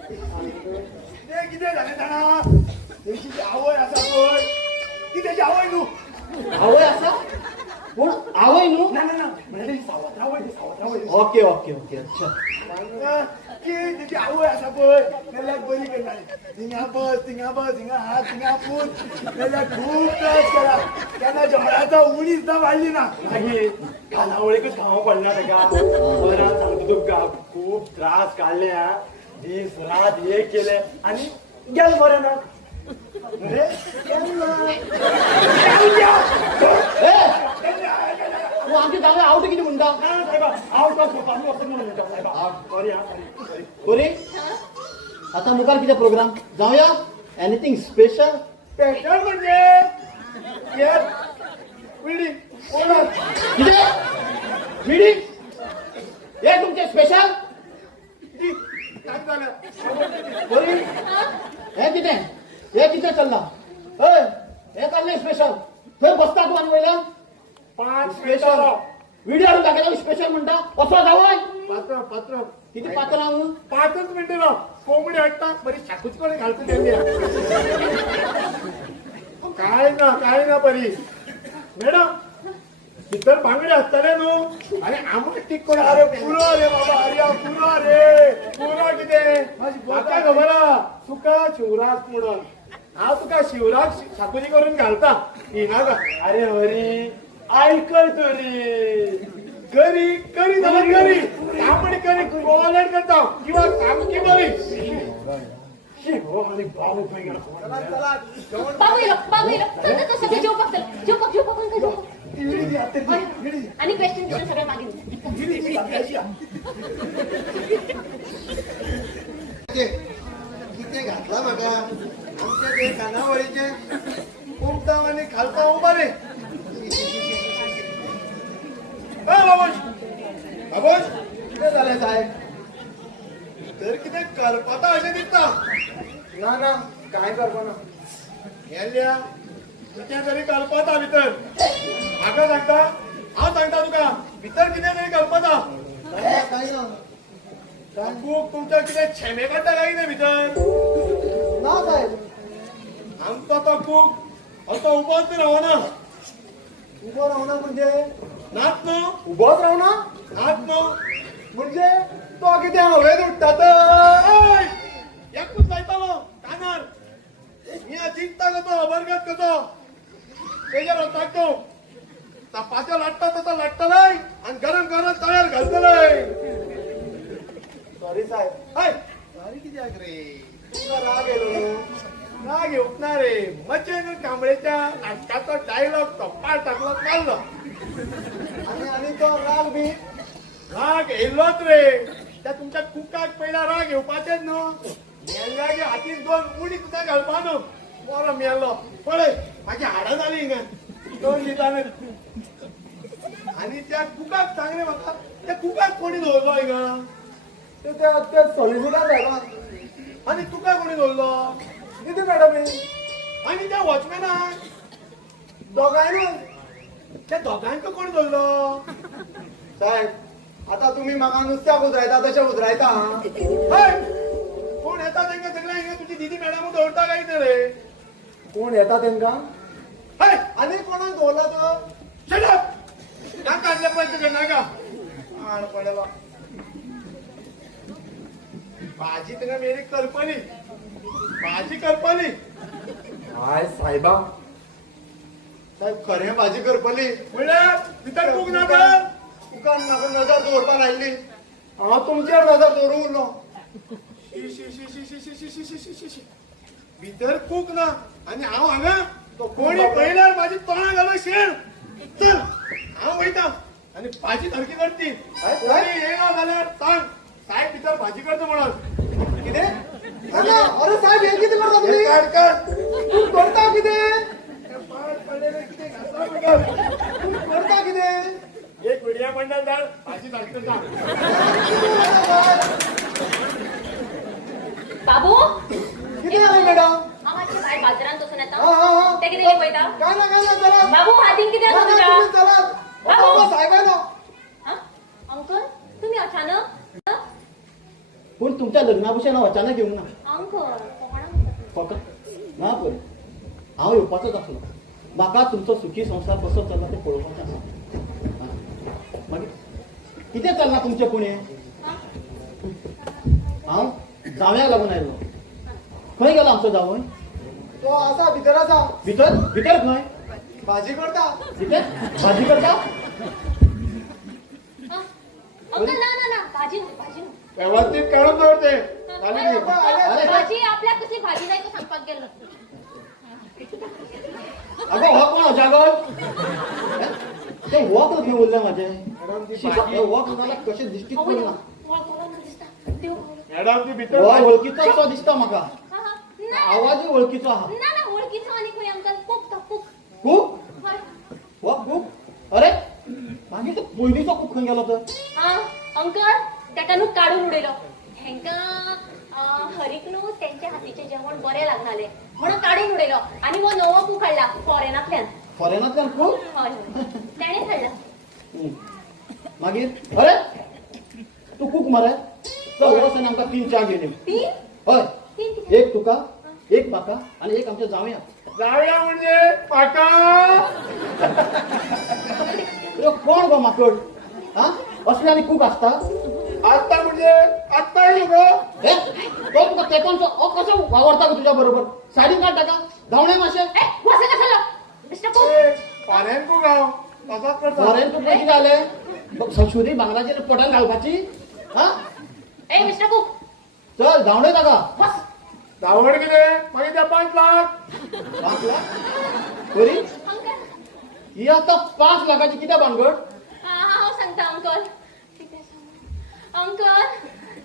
ते कितें जालें जाणा तेची जी आवय आसा पळय ती तेजी आवय न्हू आवय आसा पूण आवय न्हू ना ना ना म्हणजे ती सावत्रावय ओके ओके ओके अच्छा की तेची आवय आसा पळय जाल्यार बरी करताली थिंगा बस हिंगा हात थिंगा पूत जाल्यार खूब त्रास केला केन्ना जेवणाचो उणीसदा वाडली ना मागीर खानावळीकच खावं पडना ताका बरं सांगता तुका खूब त्रास काडले हा दीस रात हे केले आणि गेल बरें ना अरे तूं आमची जावं आवट कितें म्हणटा आवट ऑफ पासून वचून म्हणून म्हणटा सायबा सॉरी हा सॉरी बरी आतां मुखार कितें प्रोग्राम जावया एनीथींग स्पेशल स्पेशल म्हणजे येस विडी ओनर कितें मिडींग हे तुमचें स्पेशल दी काय झालं बरी हे कितें चल्ला हय हे काडलें स्पेशल थंय बसता तूं आनी वयल्यान 5 स्पेशल व्हिडिओ हाडून दाखयता स्पेशल म्हणटा असो जावय पात्र किती पात्र हांव 5च मिनटं राव कोंबडी हाडटा बरी शाकूच कोणी घालता तेमी काय ना बरी मॅडम भितर बांगडे असतले न्हू आणि आमकां टीक करून अरे पुरो रे बाबा अरे पुरो रे पुरो कितें म्हाका खबर आहा तुका शिवराज म्हणून हांव तुका शिवराज शाकुरी करून घालता हिनाका अरे हरी आयकय तरी करी करी जाल्यार करी तांबडी करी कोलट करता किंवा सामकी बरी हो आणि बाबू खंय गेला बाबू येलो चल चल सगळं जेवपाक चल जेवपाक काय जेवपाक आणि क्वेश्चन सगळं मागीन किती घातला म्हाका आमच्या ते कानावळीचे उमटा आणि खालता उभा रे बाबूश बाबूश कितें जालें साहेब तर कितें करपाता अशें दिसता ना ना कांय करपाना गेल्या कितें तरी करपाता भितर म्हाका सांगता हांव सांगता तुका भितर कितें तरी करपाता काय ना खूब तुमच्या कितें छेमे काडटा काय कितें भितर ना साहेब आमचो तो खूब असो उबोच रावना उबो रावना म्हणजे नाच न्हू उबोच रावना नाच न्हू म्हणजे तो कितें हवेन उडटा तर एकूच लायतालो कानार हिया जिंकता कसो अबरगत कसो तेजेर वचपाक तूं तपाच्यो लाट्टा तसो लाट्टलय आनी गरम गरम तळ्यार घालतलय सॉरी साहेब हय सॉरी कित्याक रे तुका राग येलो न्हू राग येवना रे मचेन कांबळेच्या नाटकाचो डायलॉग तो पार टाकलो मारलो आणि तो राग बी राग येयलोच रे त्या तुमच्या कुकाक पयला राग येवपाचेच न्हू मेल्ल्या की हातीन दोन उडी सुद्दां घालपा न्हू बरो मेल्लो पळय म्हाजी हाडां जाली हिंगा दोन दिसांनी आनी त्या कुकाक सांग रे म्हाका त्या कुकाक कोणी दवरलो हिंगा ते सॉलिसिटर साहेब आनी तुका कोणी दवरलो कितें मॅडम आनी त्या वॉचमॅनाक दोगांयनू त्या दोगांयक कोणी दवरलो साहेब आता तुम्ही म्हाका नुस्त्याक उजरायता तशें उजरायता हय कोण येता तांकां सगळ्या हिंगा तुजी दिदी मॅडम दवरता काय कितें रे कोण येता तेंकां हय आनी कोणाक दवरला तो Shut up! नाका हाडले पळय तुका नाका आण पडला भाजी तिका मेरी करपली भाजी करपली हाय साहेबा साहेब खरें भाजी करपली म्हणल्यार भितर खूब नाका तुका म्हाका नजर दवरपाक आयिल्ली हांव तुमचेर नजर दवरूं उरलो शी शी शी शी शी शी शी शी शी शी शी शी भितर कूक ना आनी हांव हांगा तो कोणी पळयल्यार म्हाजी तोंडां घालो शेण चल हांव वयता आनी भाजी सारकी करची कोणी येना जाल्यार सांग साहेब भितर भाजी करता म्हणून कितें अरे साहेब हे कितें करता तुमी काड काड तूं करता कितें पाड पडलेले कितें घातला म्हाका तूं करता कितें एक व्हिडिओ मंडळ धाड भाजी सारकी करता बाबू कितें जालें मॅडम आमाची बाय बाजारांत वचून येता हा ते कितें पळयता काय ना चला बाबू हातीन कितें आसा तुज्या चला बाबू. साहेब येलो हा? अंकल तुम्ही अचानक पूण तुमच्या लग्ना भशेन हांव अचानक येवंक ना अंकल कोणाक फकत ना पळय हांव येवपाचोच आसलो म्हाका तुमचो सुखी संसार कसो चल्ला तें पळोवपाचें आसा हा. मागीर कितें चल्लां तुमचें पुणे हांव जावयाक लागून आयलो खंय गेलो आमचो जावय तो आसा भितर आसा भितर भितर खंय भाजी करता भितर भाजी करता अंकल ना ना ना भाजी न्हू व्यवस्थित काढून दवरते खाली घे. अरे भाजी आपल्याक कसली भाजी जाय तो सांगपाक गेलो अगो हो कोण अजागो ते वॉक घेवन उरलें म्हाजें वॉक नाल्यार कशें दिश्टीत पडना मॅडम ती भितर हो वळखीचो असो दिसता म्हाका ना आवाजूय वळखीचो आहा ना वळखीचो आनी खंय अंकल खूप तो खूप खूब हय हो खूब अरे मागीर तो पयलींचो खूब खंय गेलो तर हा अंकल तेका न्हू काडून उडयलो हेंका हरीक न्हू तेंच्या हातीचें जेवण बरें लागनालें म्हणून काडून उडयलो आनी हो नवो कूक हाडला फॉरेनांतल्यान फॉरेनांतल्यान खूब हय तेणेच हाडला मागीर अरे तू खूब मरे चल वचून आमकां 3 च्या घेवन ती हय ती एक तुका एक म्हाका आनी एक आमच्या जावया जाऊया म्हणजे पाका तो कोण गो माकड हा असले आनी कूक असता आता म्हणजे आता येऊ गो हे तो तुका तेकोनचो कसो वावरता तुझ्या बरोबर सायडीन काढ टाका धावणे माशे वसे कशाला मिस्टर कुक फाल्यान तू गाव तसाच करता फॉरेन कूक किती जाले संशोधीत बांगलाची पोटान घालपाची हा ए मिस्टर कुक चल धावणे टाका बस धावड कितें मागीर ते 5 लाख 5 लाख बरी अंकल ही आता 5 लाखाची किती भानगड हांव सांगता अंकल कितें सांगू अंकल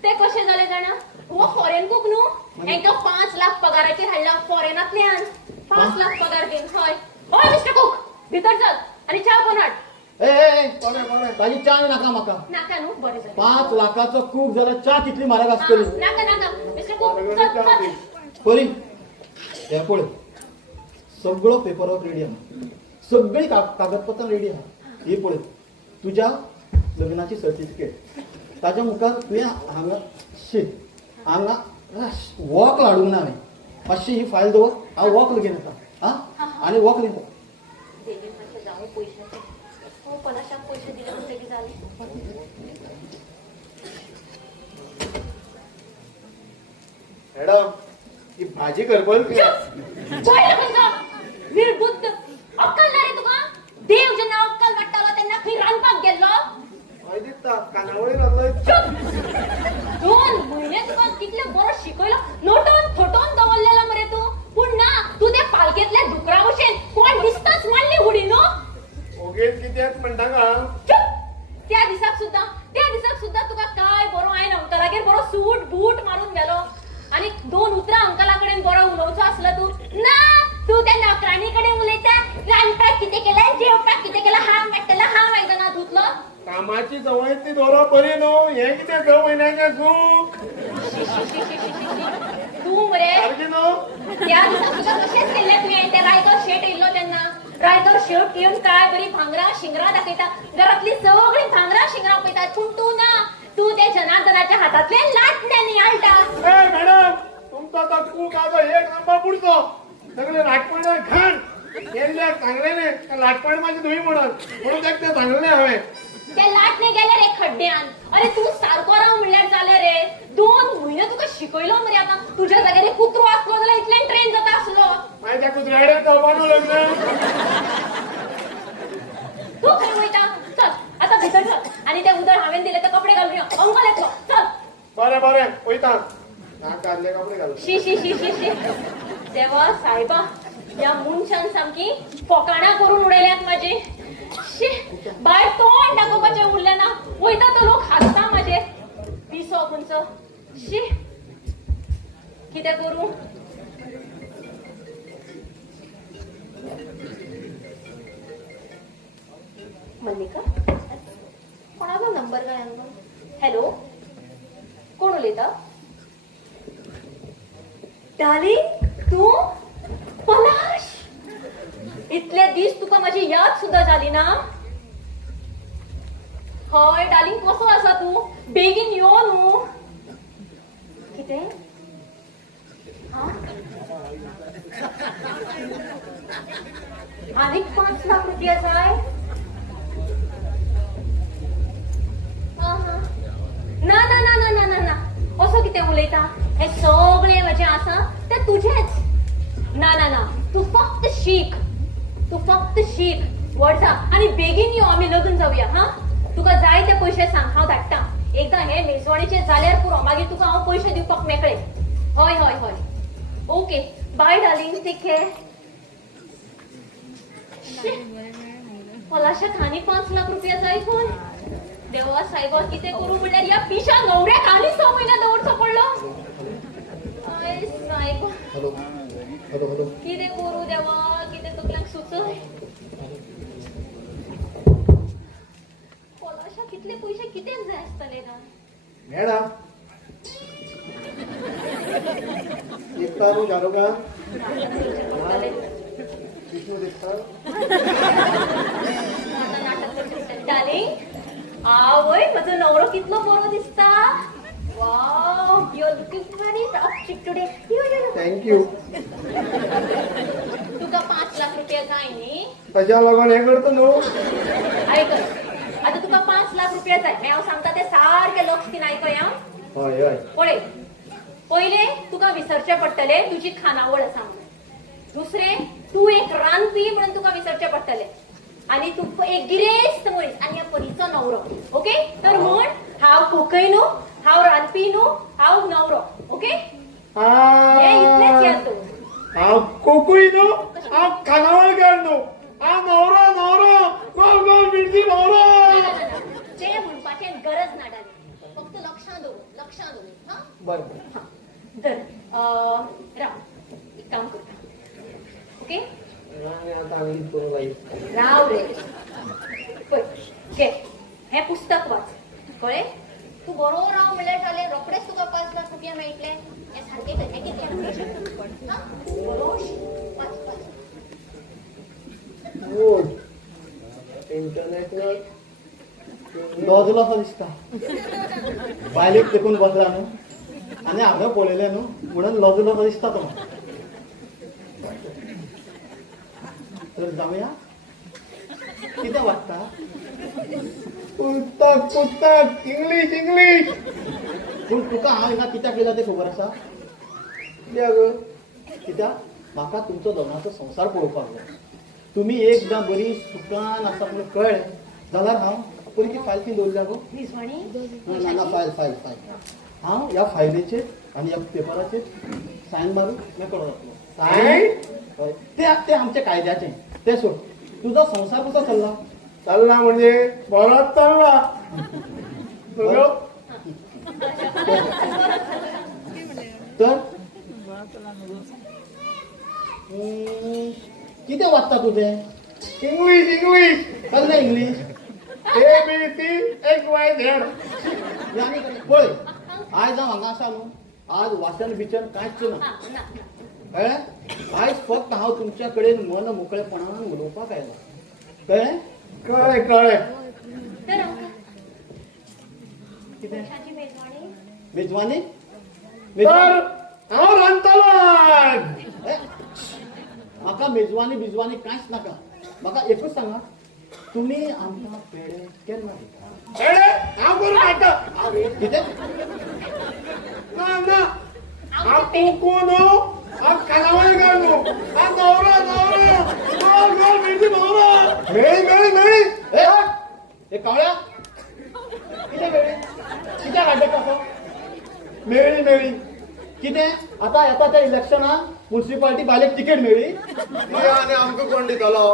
ते कशें जालें जाणा हो फॉरेन कूक न्हू हांकां 5 लाख पगाराचेर हाडला फॉरेनांतल्यान 5 लाख पगार घेवन हय हय मिस्टर कूक भितर चल आनी च्या कोण हाड ए कोणे कोणे ताजी चाय नाका म्हाका नाका न्हू बरें जालें 5 लाखाचो कूक जाल्यार च्या कितली म्हारग आसतली नाका नाका मिस्टर कूक चल चल परी हे पळय सगळो पेपर वर्क रेडी आहा सगळी कागदपत्रां रेडी आहा ही पळय तुज्या लग्नाची सर्टिफिकेट ताज्या मुखार तुवें हांगा हांगा वॉक हाडूंक ना हांवें मातशी ही फायल दवर हांव वॉक घेवन येता हा आनी वॉक लिहिता देवी मातशें जावं पयशांचे हो पलाशाक पयशे दिले म्हणटकीर कितें जालें मॅडम ही भाजी करपल पळयलं खंयचो निर्बुद्ध अक्कल ना रे तुका देव जेन्ना अक्कल वाडटालो तेन्ना खंय रांदपाक गेल्लो हय दिसता कानावळी घातलंय चुप 2 म्हयने तुका कितले बरो शिकयलो नोटोन थोटोन दवरलेलो मरे तूं पूण ना तूं ते पालकेंतल्या दुकरा भशेन कोण दिसताच मारली उडी न्हू ओगेच कित्याक म्हणटा गा चुप त्या दिसाक सुद्धा तुका काय बरो हांवें अंकलागेर बरो सूट बूट मारून गेलो आनी 2 उतरां अंकला कडेन बरो उलोवचो आसलो तूं तूं त्या नोकराणी कडेन उलयता रांदपाक कितें केलें जेवपाक कितें केलें हांव वाडटलें हांव आयदनां धुतलो कामाची सवय ती दोरो बरी न्हू हें कितें 2 म्हयन्याचें सूख तूं मरे सारकी न्हू त्या दिसाक सुद्धा तशेंच केल्लें तुवें ते रायकर शेट येयल्लो तेन्ना रायकर शेट येवन काय बरी भांगरां शिंगरां दाखयता घरांतली सगळीं भांगरां शिंगरां पळयतात पूण तूं ते जनार्दनाच्या हातांतले लाटण्यानी हालता ए मॅडम तुमचा तो कूक आजो 1 नंबर पुडचो सगळे लाटपणे घाण गेल्ल्याक सांगलेले लाटपण माझी धुई म्हणून ताका ते सांगलें हांवें ते लाटणे गेले रे खड्ड्यान अरे तू सारको राव म्हणल्यार जालें रे 2 म्हयने तुका शिकयलो मरे आतां तुज्या जाग्यार एक कुत्रो आसलो जाल्यार इतल्यान ट्रेन जाता आसलो मागीर त्या कुत्र्याकडेन चलपानो लग्न तूं खंय वयता चल आतां भितर चल आनी ते उदक हांवें दिले ते कपडे घालून यो अंकल येतलो चल बरें वयता नाक काडले कपडे घालून शी शी शी शी शी देवा सायबा या मनशान सामकी फोकाणां करून उडयल्यात म्हाजी शी भायर तोंड दाखोवपाचें उरलें ना वयता तो लोक हांसता म्हाजेर पिसो खंयचो शी कितें करूं मल्लिका कोणाचो नंबर काय हांगा हॅलो कोण उलयता डार्लिंग तूं पलाश इतले दीस तुका माझी याद सुद्धा झाली ना हय डार्लिंग कसो आसा तूं बेगीन यो न्हू कितें आनीक 5 लाख रुपया जाय ना ना ना ना ना ना ना असो कितें उलयता हे सगळे म्हजे आसा ते तुजेच ना ना ना तू फक्त शीक व्हड जा आनी बेगीन यो आमी लग्न जावया हा तुका जाय ते पयशे सांग हांव धाडटा एकदा हे मेजवाणीचे जाल्यार पुरो मागीर तुका हांव पयशे दिवपाक मेकळे हय हय हय okay bye darling take care पलाशाक आनी 5 लाख रुपया जाय कोण देवा सायबा कितें करूं म्हणल्यार या पिशा नवऱ्याक आनी 6 म्हयने दवरचो पडलो आय सायबा हॅलो कितें करूं देवा कितें तकल्यांक सुचय पलाशा कितले पयशे कितें जाय आसतले ना मॅडम दिसता न्हू जारुगा विष्णू दिसता डार्लिंग आवय म्हजो नवरो कितलो बरो दिसता wow you are looking very toxic today thank you तुका 5 लाख रुपये जाय न्ही कशा लागून हे करतो न्हू ऐक आता तुका 5 लाख रुपये जाय हे हांव सांगता ते सारखे लक्ष दिवन आयकय हां हय हय पळय पहिले तुका विसरचे पडटले तुजी खानावळ आसा म्हणून दुसरे तू एक रांदपी म्हणून तुका विसरचे पडटले आणि तू एक गिरेस्त मनीस आणि या परीचो नवरो ओके तर म्हण हांव कोकय न्हू हांव रांदपी न्हू हांव नवरो ओके हे इतलेच याद दवर हांव कोकूय न्हू हांव खानावळकार न्हू हांव नवरो नवरो गोल गोल मिरची नवरो ते म्हणपाचें गरज ना डाली फक्त लक्षांत दवर हा बरें हा तर राव एक काम करता ओके आता आम्ही करू बाई राव रे पळय घे हे पुस्तक वाच कळ्ळें तू बरो राव म्हणल्यार जालें रोखडेच तुका 5 लाख रुपया मेळटले हे सारकें कर हे कितें हा बरो वाच वाच इंटरनॅशनल लॉजलो असो दिसता बायलेक देखून बसला न्हू आनी हांवें पळयलें न्हू म्हणून लॉजलो असो दिसता तो तर जाऊया कितें वाटता पुस्तक पुस्तक इंग्लिश इंग्लिश पूण तुका हांव हिंगा कित्याक येयला तें खबर आसा कित्याक म्हाका तुमचो दोगांचो संसार पळोवपाक जाय तुमी एकदां बरी सुखान आसा म्हणून कळ्ळें जाल्यार हांव पयली फायल ती दवरल्या गो रिजवाणी ना फायल फायल फायल हांव ह्या फायलीचेर आनी ह्या पेपराचेर सायन मारून मेकळो जातलो सायन हय ते आमचे कायद्याचें तें सोड तुजो संसार कसो चल्ला चल्ला म्हणजे बरोच चल्ला सगळो तर कितें वाचता तुजें इंग्लिश इंग्लिश कसलें इंग्लीश ABC XYZ आनी पळय आयज हांव हांगा आसा न्हू आज वाचन बिचन कांयच ना हा ना कळ्ळें आयज फक्त हांव तुमच्या कडेन मन मोकळेपणान उलोवपाक आयला कळ्ळें कळ्ळें कळ्ळें तर आमकां कितें कशाची मेजवाणी मेजवानी तर हांव रांदतलो ए, म्हाका मेजवानी बिजवानी कांयच नाका म्हाका एकूच सांगा तुमी आमकां पेडे केन्ना दिता अरे हांव करून हाडटा कितें ना ना हांव कोकू न्हू हांव खानावळीकार न्हू हांव नवरो नवरो गोल गोल मिरची नवरो मेळी मेळी मेळी ए हे कावळ्या कितें मेळ्ळी कित्याक हाडटा कसो मेळी मेळी कितें आतां येता त्या इलेक्शनाक म्युन्सिपालिटी बायलेक तिकेट मेळ्ळी ती आनी आमकां कोण दितलो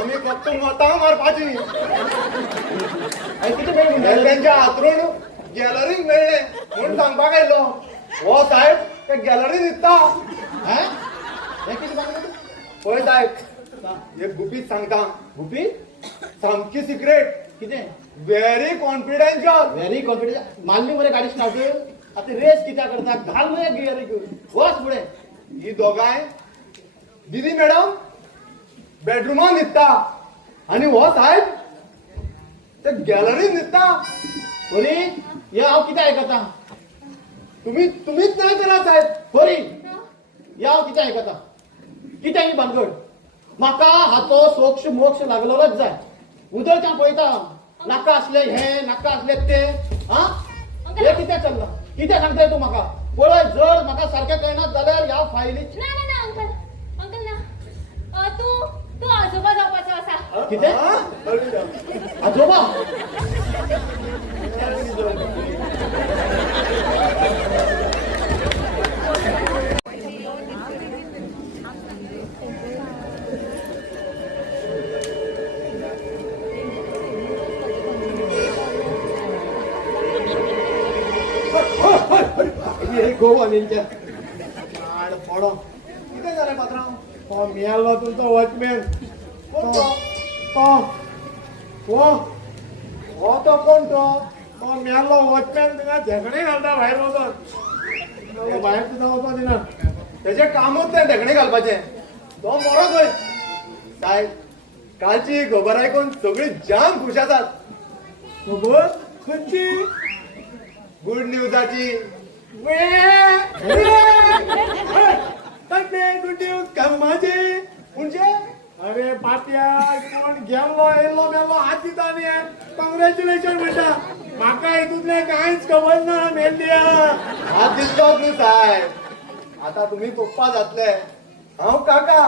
आमी फक्त मतां मारपाची आनी कितें मेळ्ळी म्हणटाले? त्यांच्या हातरून गॅलरीक मेळ्ळें म्हूण सांगपाक आयलो हो साहेब ते गॅलरी दिता हें हें कितें सांगलें तूं? पळय साहेब एक गुपीत सांगता गुपी सामकी सिक्रेट कितें व्हेरी कॉन्फिडेन्शियल व्हेरी कॉन्फिडन्स मारली मरे गाडी स्टार्ट आता रेस कित्याक करता घाल मरे गियर घेवन वच फुडें ही दोगांय दिदी मॅडम बेडरुमान न्हिदता आनी हो साहेब ते गॅलरीन न्हिदता बरी हे हांव कितें आयकतां तुम्हीच नाही करा साहेब बरी हे हांव कितें आयकतां कितें ही भानगड म्हाका हाचो सोक्ष मोक्ष लागलोच जाय उदळच्यान पळयता नाका आसले हे नाका आसले ते हा हे कितें चल्लां कितें सांगताय तूं म्हाका पळय जर म्हाका सारकें कळना जाल्यार ह्या फायली ना ना ना अंकल अंकल ना तू आजोबा जावपाचो आसा कितें आजोबा गोवानीच्या आड पडो कितें जालें पात्रांव हो मियालो तुमचो वॉचमॅन कोण तो कोण तो मियालो वॉचमॅन तिंगा झेगणे घालता भायर वचोन भायर सुद्दां वचपा दिना तेजें कामूच तें झेगणे घालपाचें तो मरो खंय साहेब कालची खबर आयकून सगळीं जाम खूश आसात खबर खंयची गुड न्यूजाची कामाचे म्हणजे मेलो येयलो मेलो हात दिता आनी कॉंग्रॅच्युलेशन म्हणटा म्हाका हितूंतले कांयच खबर ना मेल्ल्या हात दिसलो न्हू साहेब आता तुम्ही पप्पा जातले हांव काका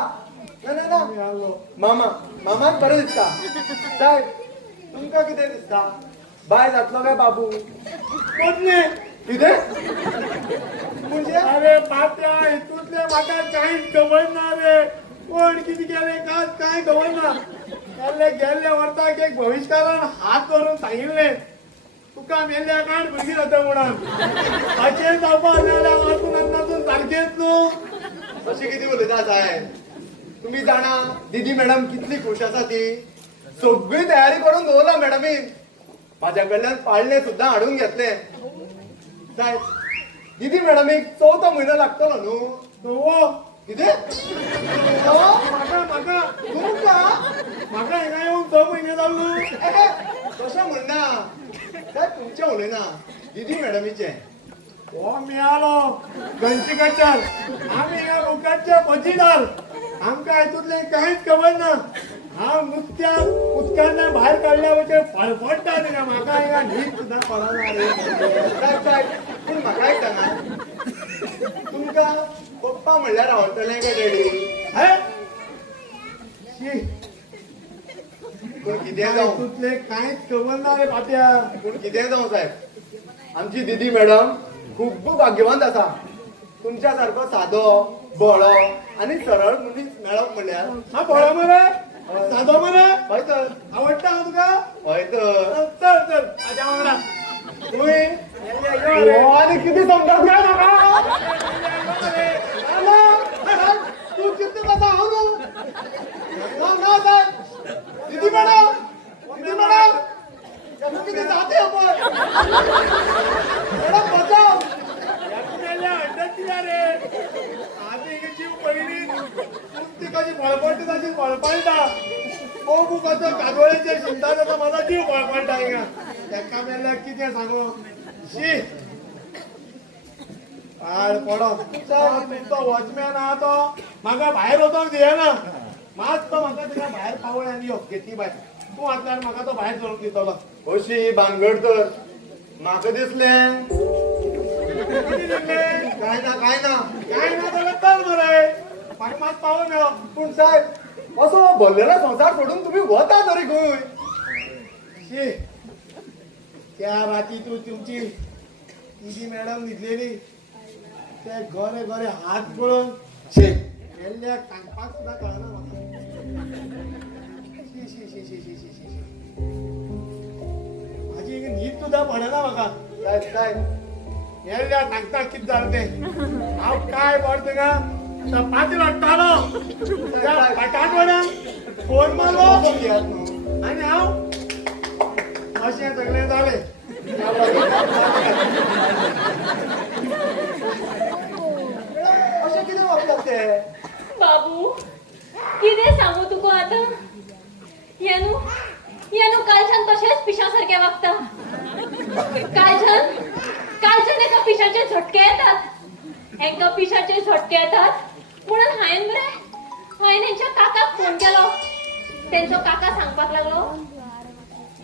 ना ना ना मामा मामाक बरें दिसता साहेब तुमकां कितें दिसता बाय जातलो काय बाबू कोणले कितें म्हणजे अरे पात्या हितूंतले म्हाका कांयच खबर ना रे कोण कितें केलें कांय खबर ना गेल्ले वर्साक एक भविष्कारान हात धरून सांगिल्लें तुका मेल्ल्या कांय भुरगीं जाता म्हणून अशें जावपा जाल्यार वाचून आतां सारकेंच न्हू अशी किती उलयता साहेब तुम्ही जाणा दिदी मॅडम कितली खुश आसा ती सगळी तयारी करून दवरला मॅडमीन माझ्या कडल्यान पाळणे सुद्धा हाडून घेतले साहेब दिदी मॅडमीक चवथो म्हयनो लागतलो न्हू हो कितें म्हाका तुमकां हिंगा येवन 6 म्हयने जालो तशें म्हणना साहेब तुमचें उलयना दिदी मॅडमीचें हो मेळालो गंजिकाचार आमी हिंगा मुखारचे पचीदार आमकां हितूंतलें कांयच खबर ना हांव नुस्त्याक उदकांतल्यान भायर काडल्या वचे फळफळटा थिंगा म्हाका हिंगा न्हीद सुद्दां पडना रे साहेब साहेब पूण म्हाका एक सांगा तुमकां पप्पा म्हणल्यार आवडटलें काय डॅडी हे? शी, पूण कितें जावं हितूंतलें कांयच खबर ना रे पात्या पूण कितें जावं साहेब आमची दिदी मॅडम खूब भाग्यवंत आसा तुमच्या सारको सादो बोळो आनी सरळ मनीस मेळप म्हणल्यार हा बोळो मरे सादो मरे हय तर आवडटा हांव तुका हय तर चल चल म्हाज्या वांगडा तुय यो रे. आनी कितें समजत काय म्हाका तू चित्त कसा हांव न्हू ना साहेब दिदी मॅडम याचं किती जाते आपण मॅडम बचाव मेल्ल्या हड्ड्यात दिल्या रे आधी हिंगा जीव पयली ती कशी फळफळटा तशी फळफळटा ओ बू कसो काजोळेचे शिंता तसो माझा जीव फळफळटा हिंगा तेका मेल्ल्या कितें सांगू शी पाड पडो तुमचो वॉचमॅन आहा तो म्हाका भायर वचोंक दियना मात तो म्हाका तिका भायर पावय आनी यो घेती बाय तूं आसल्यार म्हाका तो भायर सरूंक दितलो अशी भानगड तर म्हाका दिसलें कितें दिसलें काय ना काय ना जाल्यार चल मरे म्हाका मात पावून यो पूण साहेब असो भरलेला संसार सोडून तुम्ही वता तरी खंय शी त्या राती तू तुमची दिदी मॅडम न्हिदलेली ते घरे घरे हात पळोवन गेल्ल्या सांगपाक सुद्दां कळना म्हाका शी शी शी शी शी शी शी शी म्हाजी हिंगा न्हीद सुद्दां पडना म्हाका साहेब गेल्ल्या सांगता कितें जालें तें हांव काय बरें थिंगा चपाती हाडटालो त्या फाटांत फोन मारलो आनी हांव अशें सगळें जालें अशें कितें वागतात ते बाबू कितें सांगू तुका आतां येनू कालच्यान तशेंच पिशा सारखे वागता कालच्यान एका पिशाचे झटके येतात हेंका पिशाचे झटके येतात म्हणून हांवें हेंच्या काकाक फोन केलो तेंचो काका सांगपाक लागलो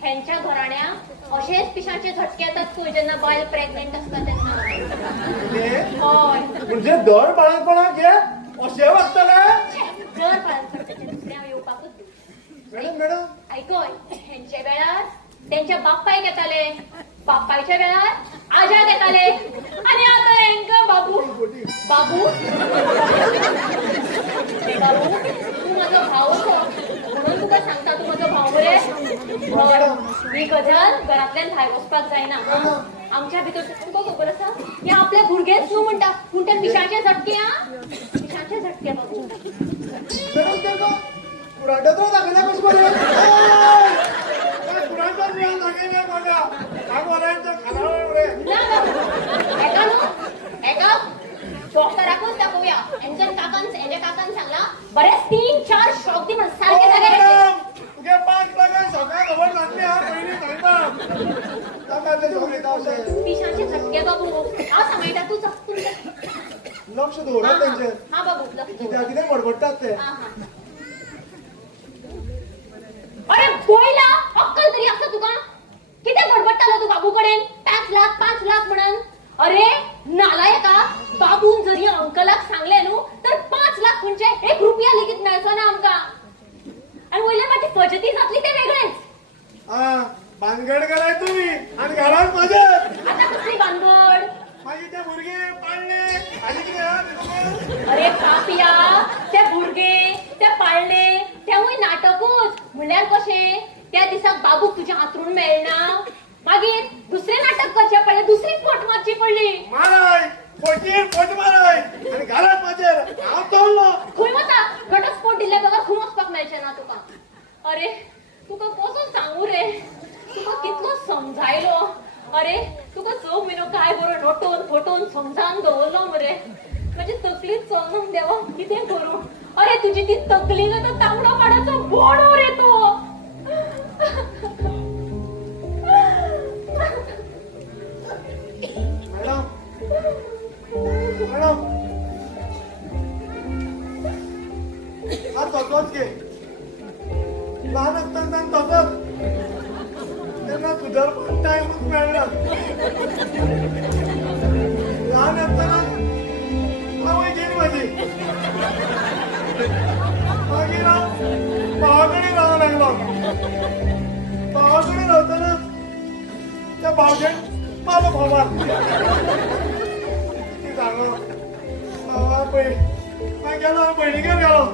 हेंच्या घराण्याक अशेच पिशाचे झटके येतात पळय जेन्ना बायल प्रेग्नेंट आसता तेन्ना हय म्हणजे दर बाळांपणाक हे अशें वागतले जर बाळंतपणाचे दुसऱ्या येवपाकूच मॅडम मॅडम ऐकय हेंचे वेळार तेंच्या बाप्पायक येताले बाप्पायच्या वेळार आजाक येताले आणि आता हेंका बाबू बाबू तू माझो भाव असो म्हणून तुका सांगता तू माझो भाव बरे हय ही गजाल घरांतल्यान भायर वचपाक जायना आमच्या भितर तुका खबर आसा हे आपले भुरगेच न्हू म्हणटा पूण ते पिशाचे झटके पिशाचे झटके बाबू मॅडम तेका कुराड्याचो दाखयला कशें बरें कुणाचा जीव लागेल माझ्या कागोऱ्यांच्या खानावर रे ना बाबू एका न्हू एका डॉक्टराकूच दाखोवया हेंच्या काकान सांगला बरेच 3-4 शॉक दी म्हण सारखे जागे तुगे 5 लाखांक सगळ्या खबर जातली हा पयलीं सांगता ताका ते उलयता अशें पिशाचे झटके बाबू हांव सांगयता तूं लक्ष दवरात तेंचेर हा बाबू लक्ष दवर. कित्याक कितें बडबडटात ते हा हा अरे बोयला अक्कल तरी असं तुका किती बडबडतालो तू बाबू कडेन 5 लाख म्हणून अरे नालायका बाबून जरी अंकलाक सांगले न्हू तर 5 लाख म्हणजे 1 रुपया लेगीत मेळचो ना आमका आणि वयल्यान माझी फजती जातली ते वेगळेच हा भानगड कराय तुम्ही आणि घरात माझे आता कसली भानगड माझे ते भुरगे पाळणे आणि किती हा? अरे पापिया ते भुरगे ते पाळणे त्यामुळे नाटकूच म्हणल्यार कशे त्या दिसाक बाबूक तुझ्या हातरून मेळना मागीर दुसरे नाटक करचे पडले दुसरी फोट मारची पडली माराय पोट माराय आणि घरात माझे हांव तोडलो खंय वता घटस्फोट दिले बघा खंय वचपाक मेळचें ना तुका अरे तुका कसो सांगू रे तुका कितलो समजायलो अरे तुका 6 म्हयनो काय बरो नटोवन फोटोवन समजावन दवरलो मरे माझी तकलीच चलना देवा कितें करूं अरे तुजी ती तकली ना तो तांबडा पाडाचो बोडो रे तो मॅडम मॅडम हा तसोच घे लहान असताना तसंच त्यांना सुधारपण टाइमच मिळाला लहान असताना आवय गेली माझी मागे ना भावाकडे राहावं लागलं भावाकडे राहताना त्या भावजे माझा भावा किती सांगू भावा गेलो बहिणीकडे गेलो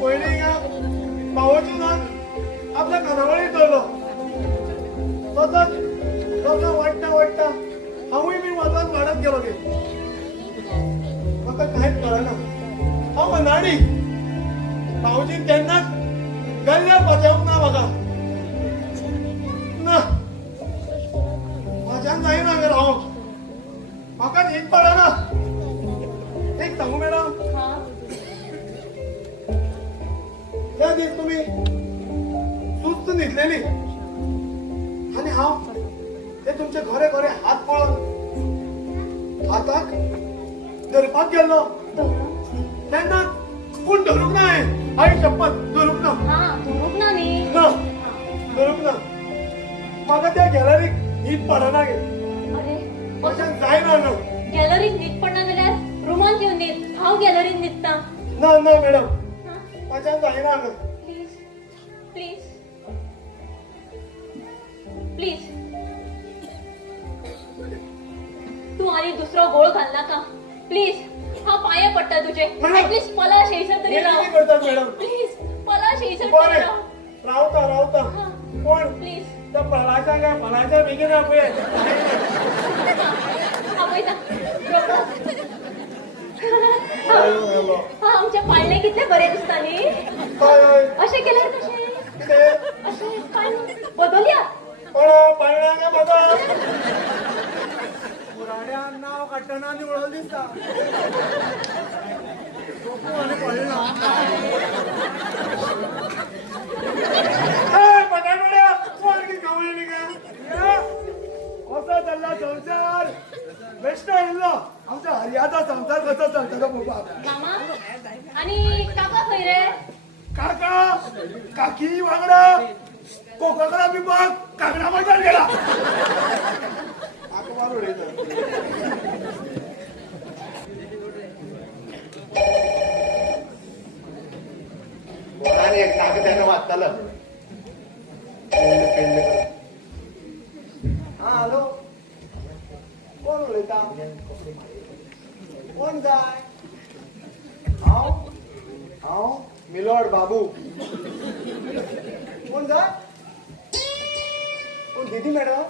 बहिणीका भावाची नाक आपल्या कानावळी ठेवलो तसंच वाटता हांवूय बी वचत वाडत गेलो गे म्हाका कांयच कळना हांव म्हणाडी भाऊजीन तेन्नाच गल्ल्यार बजावंक ना म्हाका ना म्हाज्यान जायना हांगा रावंक म्हाका न्हीद पडना एक सांगू मॅडम हा त्या दीस तुम्ही सुस्त न्हिदलेली आणि हांव ते तुमचे घरे घरे हात पळोवन हाताक धरपाक गेलो तेन्ना पूण धरूंक ना हांवें आई शपथ धरूंक ना हा धरूंक ना न्ही ना धरूंक ना म्हाका त्या गॅलरीक न्हीद पडना गे अरे अशें जायना न्हू गॅलरीत न्हीद पडना जाल्यार रुमान येवन न्हीद हांव गॅलरीत न्हिदता ना ना मॅडम म्हाज्यान जायना हांगा प्लीज प्लीज प्लीज तू आनी दुसरो गोळ घाल नाका प्लीज हांव पांये पडटा तुजे मॅडम. ऍटलीस्ट पलाश येयसर तरी हे राव कितें करतात मॅडम प्लीज पलाश येयसर तरी बरें राव रावता हा. पण प्लीज त्या फळाच्या बेगीन आपले आपयता हा आमचे पाळणे कितले बरे दिसता न्ही अशें केल्यार कशें अशें काय बदलया पळण्याच्या बदल पुराड्यान नाव काडटना निवळ दिसता आणि पळना कसो चल्ला संसार बेश्ट येयल्लो आमच्या हरियाचा संसार कसो चलतलो बाबा मामा आणि काका खंय रे काका काकी वांगडा कोकाकडा बिबाग कागडा मैदान गेला आकबार उडयता बोलाने एक नागत्यानं वाचतालं हा हॅलो कोण उलयता कोण जाय हांव मिलोड बाबू कोण जाय कोण दिदी मॅडम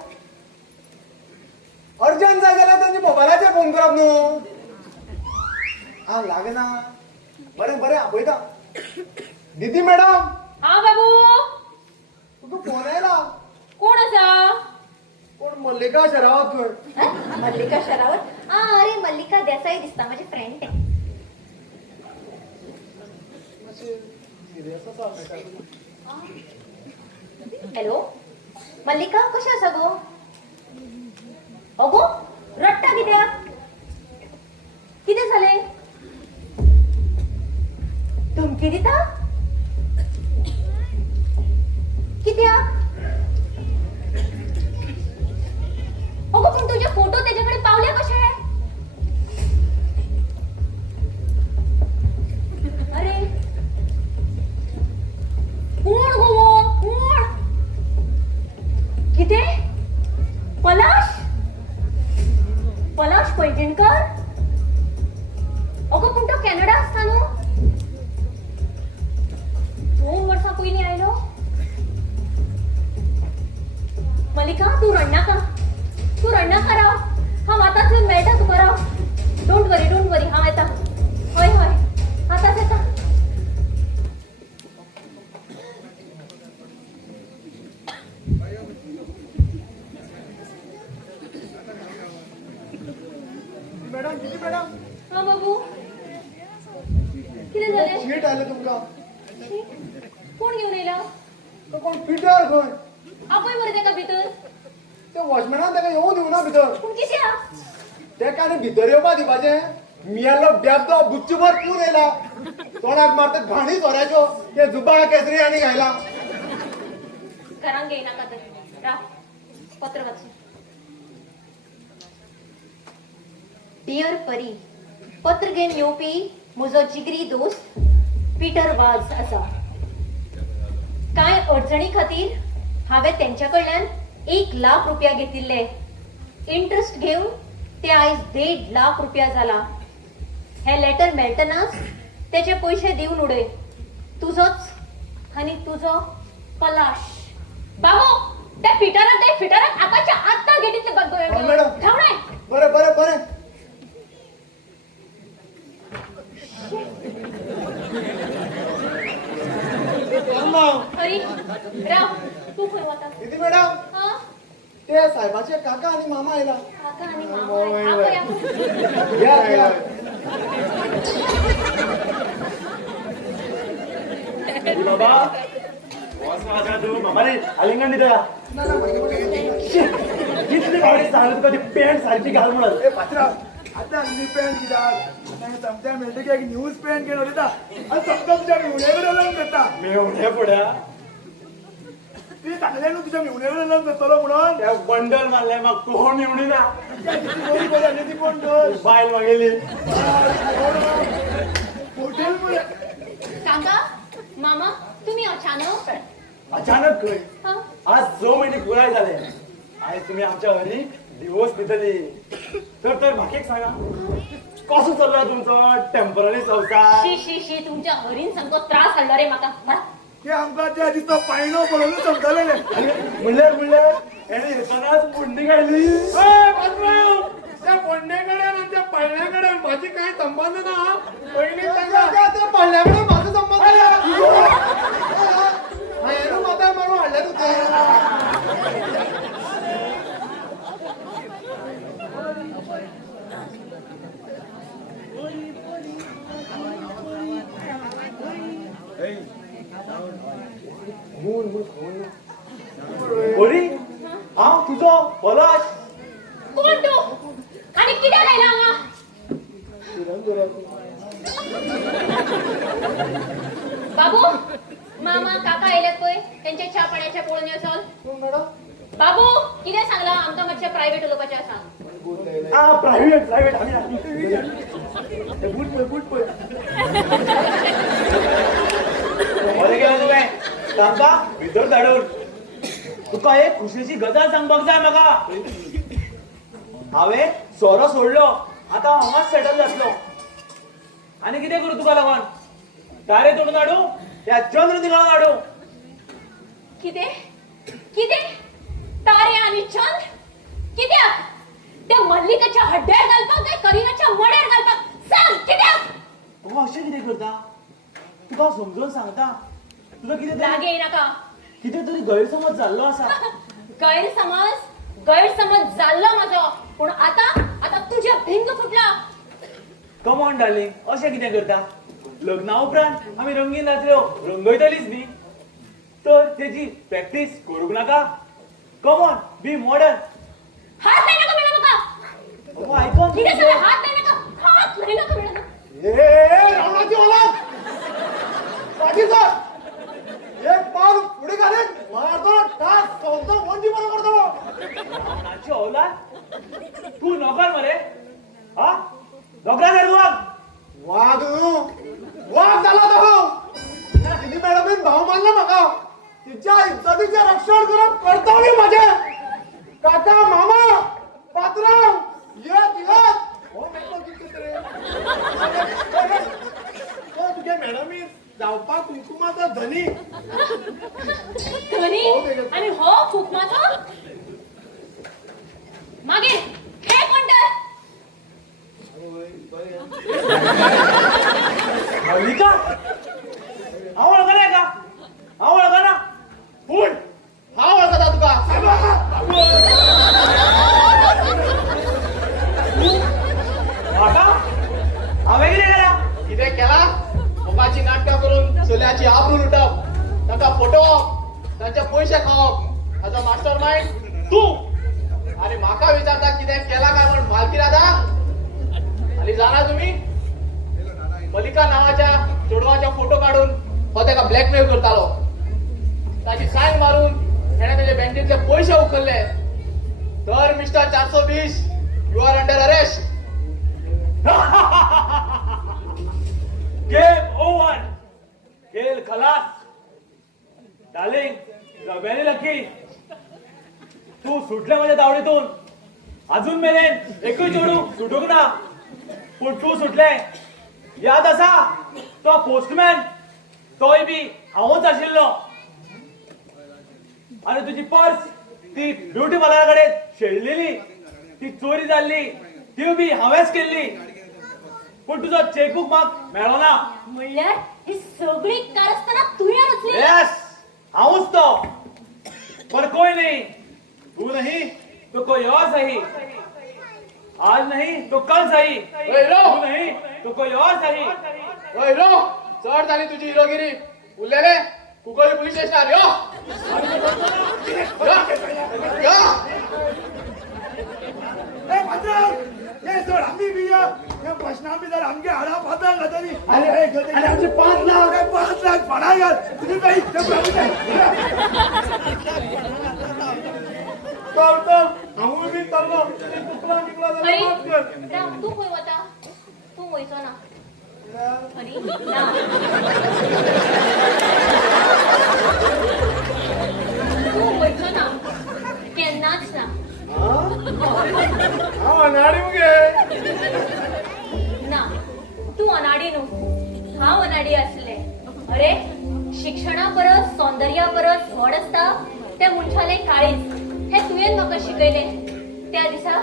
अर्जंट जाय जाल्यार तांच्या मोबायलाचेर फोन करप न्हू हांव लागना बरें बरें आपयता दिदी मॅडम हा बाबू तुका फोन आयला कोण आसा कोण मल्लिका शरावत खंय मल्लिका शरावत अरे मल्लिका देसाई दिसता माझी फ्रेंड आहे हॅलो मल्लिका कशी आसा गो अगो रडटा कित्याक कितें जालें धमकी दिता कित्याक? अगो पण तुझे फोटो त्याच्याकडे पावले कशे? अरे कोण गो वो? कोण? किती? पलाश? पलाश पैठणकर? अगो पण तो कॅनडा असता न्हू? 2 वर्सां पयलीं आयलो. मलिका तू रडनाका, तू रडनाका राव. हांव आतांच येवन मेळटा तुका राव. डोंट वरी हांव येता. हय आतांच येता. मॅडम किती मॅडम हा बाबू कितें जालें? शीट आले तुमका. कोण घेऊन येयला? तो कोण पिटर खंय? आपय मरे तेका भितर. ते वॉचमॅनान ताका येवूं दिवना भितर. पूण कित्या? तेका आनी भितर येवपा दिवपाचें. मियालो बेबदो बुच्चीभर पूर येयला. तोंडाक मारता घाणी सोऱ्याच्यो. ते जुबा केसरी आनी घायला. घरांत घेयनाका तर राव. पत्र वाच. डियर परी, पत्र घेवन येवपी म्हजो जिगरी दोस्त पीटर वाज आसा. कांय अडचणी खातीर हांवें तेंच्या कडल्यान 1 लाख रुपया घेतिल्ले. इंट्रस्ट घेवन ते आयज 1.5 लाख रुपया जाला. हे लेटर मेळटनाच तेचे पयशे दिवन उडय. तुजोच आनी तुजो पलाश. बाबू त्या फिटराक आताच्या आत्ता गेटीतले मॅडम. धावणे. बरें. हरी राव तू खंय वता? किती मॅडम? हा ते साहेबाचे काका आणि मामा आयला. काका आणि वय, मामा वय. आपण या. बाबा तू बाबा रे आलिंगण दिला कितली भाडी सांगत कधी पॅन्ट सारखी घाल म्हणत. ए पात्रा आता अंगी पॅन्ट कित्याक? आतां समजा मेळटा की एक न्यूज पॅन्ट घेवन वयता आनी समजा तुज्या मिवण्याकडे लावन घेता. मेवण्या फुड्या ती सांगलें न्हू तुज्या मिवण्याकडे लावन घेतलो म्हणून. त्या बंडल मारले म्हाका कोण येवणी ना. किती बरी आनी ती कोण तर बायल मागेली. हॉटेल मरे. काका मामा तुम्ही अचानक अचानक खंय हा आज 6 महिने पुराय झाले. आज तुम्ही आमच्या घरी दिवस दितली. तर म्हाका एक सांगा कसो चल्ला तुमचो टेम्पररी संसार? शी तुमच्या हरीन सामको त्रास हाडलो रे म्हाका. ते आमकां त्या दिसा पायणो पळोवन समजलें. म्हणल्यार एणे येतानाच मुंडी घायली. त्या पोंडेकडे आणि त्या पळण्याकडे माझी काही संबंध ना. पहिली त्या पळण्याकडे माझा संबंध माता मारून हाडल्यात होते. बरी हांव तुजो पलाश. कोण तू आणि कित्याक आयला हांगा? बाबू मामा काका आयल्यात पळय त्यांचे च्या पाण्याचे पळोवन यो चल. मॅडम बाबू कितें सांगला आमकां मातशें प्रायव्हेट उलोवपाचें आसा. प्रायव्हेट आम्ही बूट पळय. बरें केलें तुवें. तांकां भितर धाडून तुका एक खुशेची गजाल सांगपाक जाय म्हाका. हांवें सोरो सोडलो. आतां हांगाच सेटल जातलो. आनी कितें करूं तुका लागून? तारे तोडून हाडू त्या चंद्र दिगाळून हाडू? कितें तारे आणि चंद्र? कित्याक? त्या मल्लिकाच्या हड्ड्यार घालपाक काय करिनाच्या मड्यार घालपाक? सांग कित्याक? तूं अशें कितें करता? तुका समजून सांगता. तुका कितें राग येनाका. कितें तरी गैरसमज जाल्लो आसा. गैरसमज जाल्लो म्हाजो. पूण आता तुझ्या भिंग फुटला. कम ऑन डार्लिंग अशें कितें करता? लग्ना उपरांत आमी रंगीन जातल्यो रंगयतलीच न्ही. तर तेजी प्रॅक्टीस करूंक नाका. Come on be modern. हात लायनाका म्हणला म्हाका. अगो आयकून कितें सांगला? हात लायनाका म्हणला. रावणाची ओलाद पाठी सर. एक पाव पुढे घालेन मार वाघ वाघ झाला तो किती मॅडमीन भाव मानला म्हाका तिच्या इज्जतीचे रक्षण करप कर्तव्य माझे काका मामा पात्रांव ये दिलात हो मेकलो किती रे तो तुझ्या मॅडमीन जावपाक कुंकुमाचा धनी धनी आणि हो कुकमाचा मागे हे कोणतं मल्लिका आवड का नाही का आवड का ना कोण हा ओळखता तुका आता हांवें कितें केला कितें केला मोगाची नाटकां करून चल्याची आबरू लुटप ताका फटोवप तांचे पयशे खावप ताचो मास्टर माइंड तूं आणि म्हाका विचारता कितें केला काय म्हण मालकी राधा आणि जाणा तुम्ही मलिका नावाच्या चेडवाच्या फोटो काढून हो ताका ब्लॅकमेल करतालो ताची सायन मारून ताणे ताचे बँकेतले पयशे उखल्ले तर mister 420 you are under arrest game over खेळ खलास डार्लिंग व्हेरी लकी तू सुटल्या माझ्या तावडीतून अजून मेरेन एकूच चेडू सुटूक ना पण तू सुटले याद असा तो पोस्टमॅन तोय बी हांवूच आशिल्लो आणि तुझी पर्स ती ब्युटी पार्लराकडे शेळलेली ती चोरी जाल्ली ती बी हांवेंच केल्ली पण तुझो चेकबुक म्हाका मेळना म्हणल्यार ही सगळी कारस्थाना तुवें रचली यस हाउस तो पर कोई नहीं तू नहीं तो कोई और सही आज नहीं तो कल सही ओए रो! तू नहीं तो कोई और सही ओ हिरो चढ झाली तुझी हिरोगिरी उरलेले कुंकळी पोलीस स्टेशनार यो यो ए पात्रांव हे सोड आम्ही बी या या प्रश्ना भितर आमगे हाडा पात्रांव घातली आणि आमचे 5 लाख 5 लाख पडा घाल तुम्ही काही हांवूय बी तरलो चुकला निकला हरी जाल्यार माफ कर राम तू खंय वता तू वयचो ना हरी ना तू वयचो ना केन्नाच ना हांव अनाडी मुगे ना तू अनाडी न्हू हांव अनाडी आसले अरे शिक्षणा परस सौंदर्या परस व्हड आसता त्या मनशाले काळीज हे तुवें म्हाका शिकयले त्या दिसा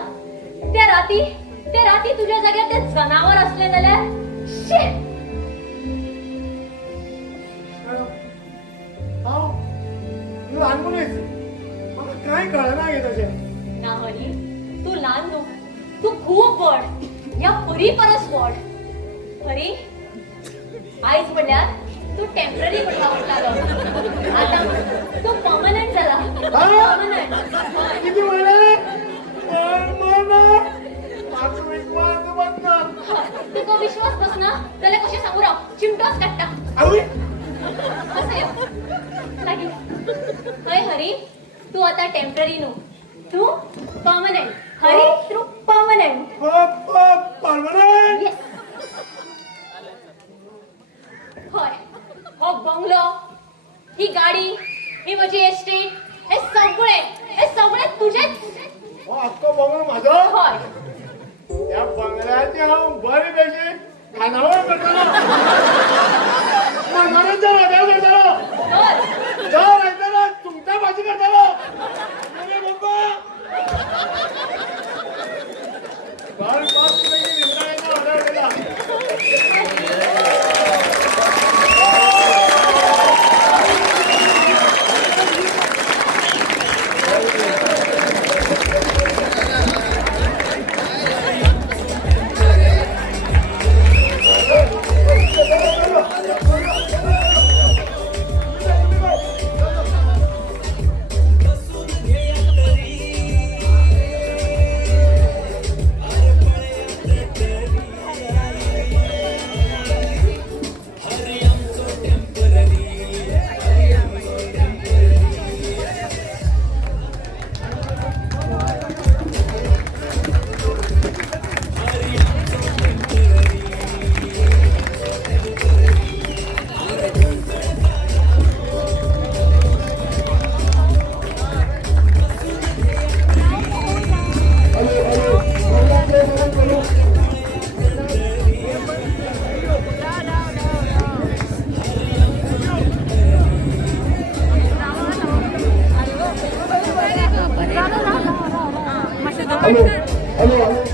त्या राती तुझ्या जाग्यार ते जनावर असले जाल्यार शी हांव ल्हान मनीस म्हाका कांय कळना गे तशें ना हरी तू ल्हान न्हू तू खूब व्हड ह्या परी परस व्हड हरी आयज म्हणल्यार तू टेम्पररी म्हणटा उरतालो आता तू परमनंट जाला परमनंट किती म्हणले माझा विश्वास बसना तुका विश्वास बसना जाल्यार कशें सांगू राव चिमटोच काडटा आवय असं लागीं हय हरी तू आता टेम्पररी न्हू तू परमनंट हरी तू परमनंट परमनंट येस हय हो बंगलो ही गाडी ही म्हजी एस्टेट हे सगळे तुझेच हो अख्खो बंगलो म्हाजो हय त्या बंगल्याची हांव बरे भशेन खानावळ करतलो मनोरंजन हॉटेल करतलो हय दर आयतारा सुंगटां भाजी करतलो अरे बाबा घर पास पैकी निमणायला हॉटेल हॅलो हॅलो हॅलो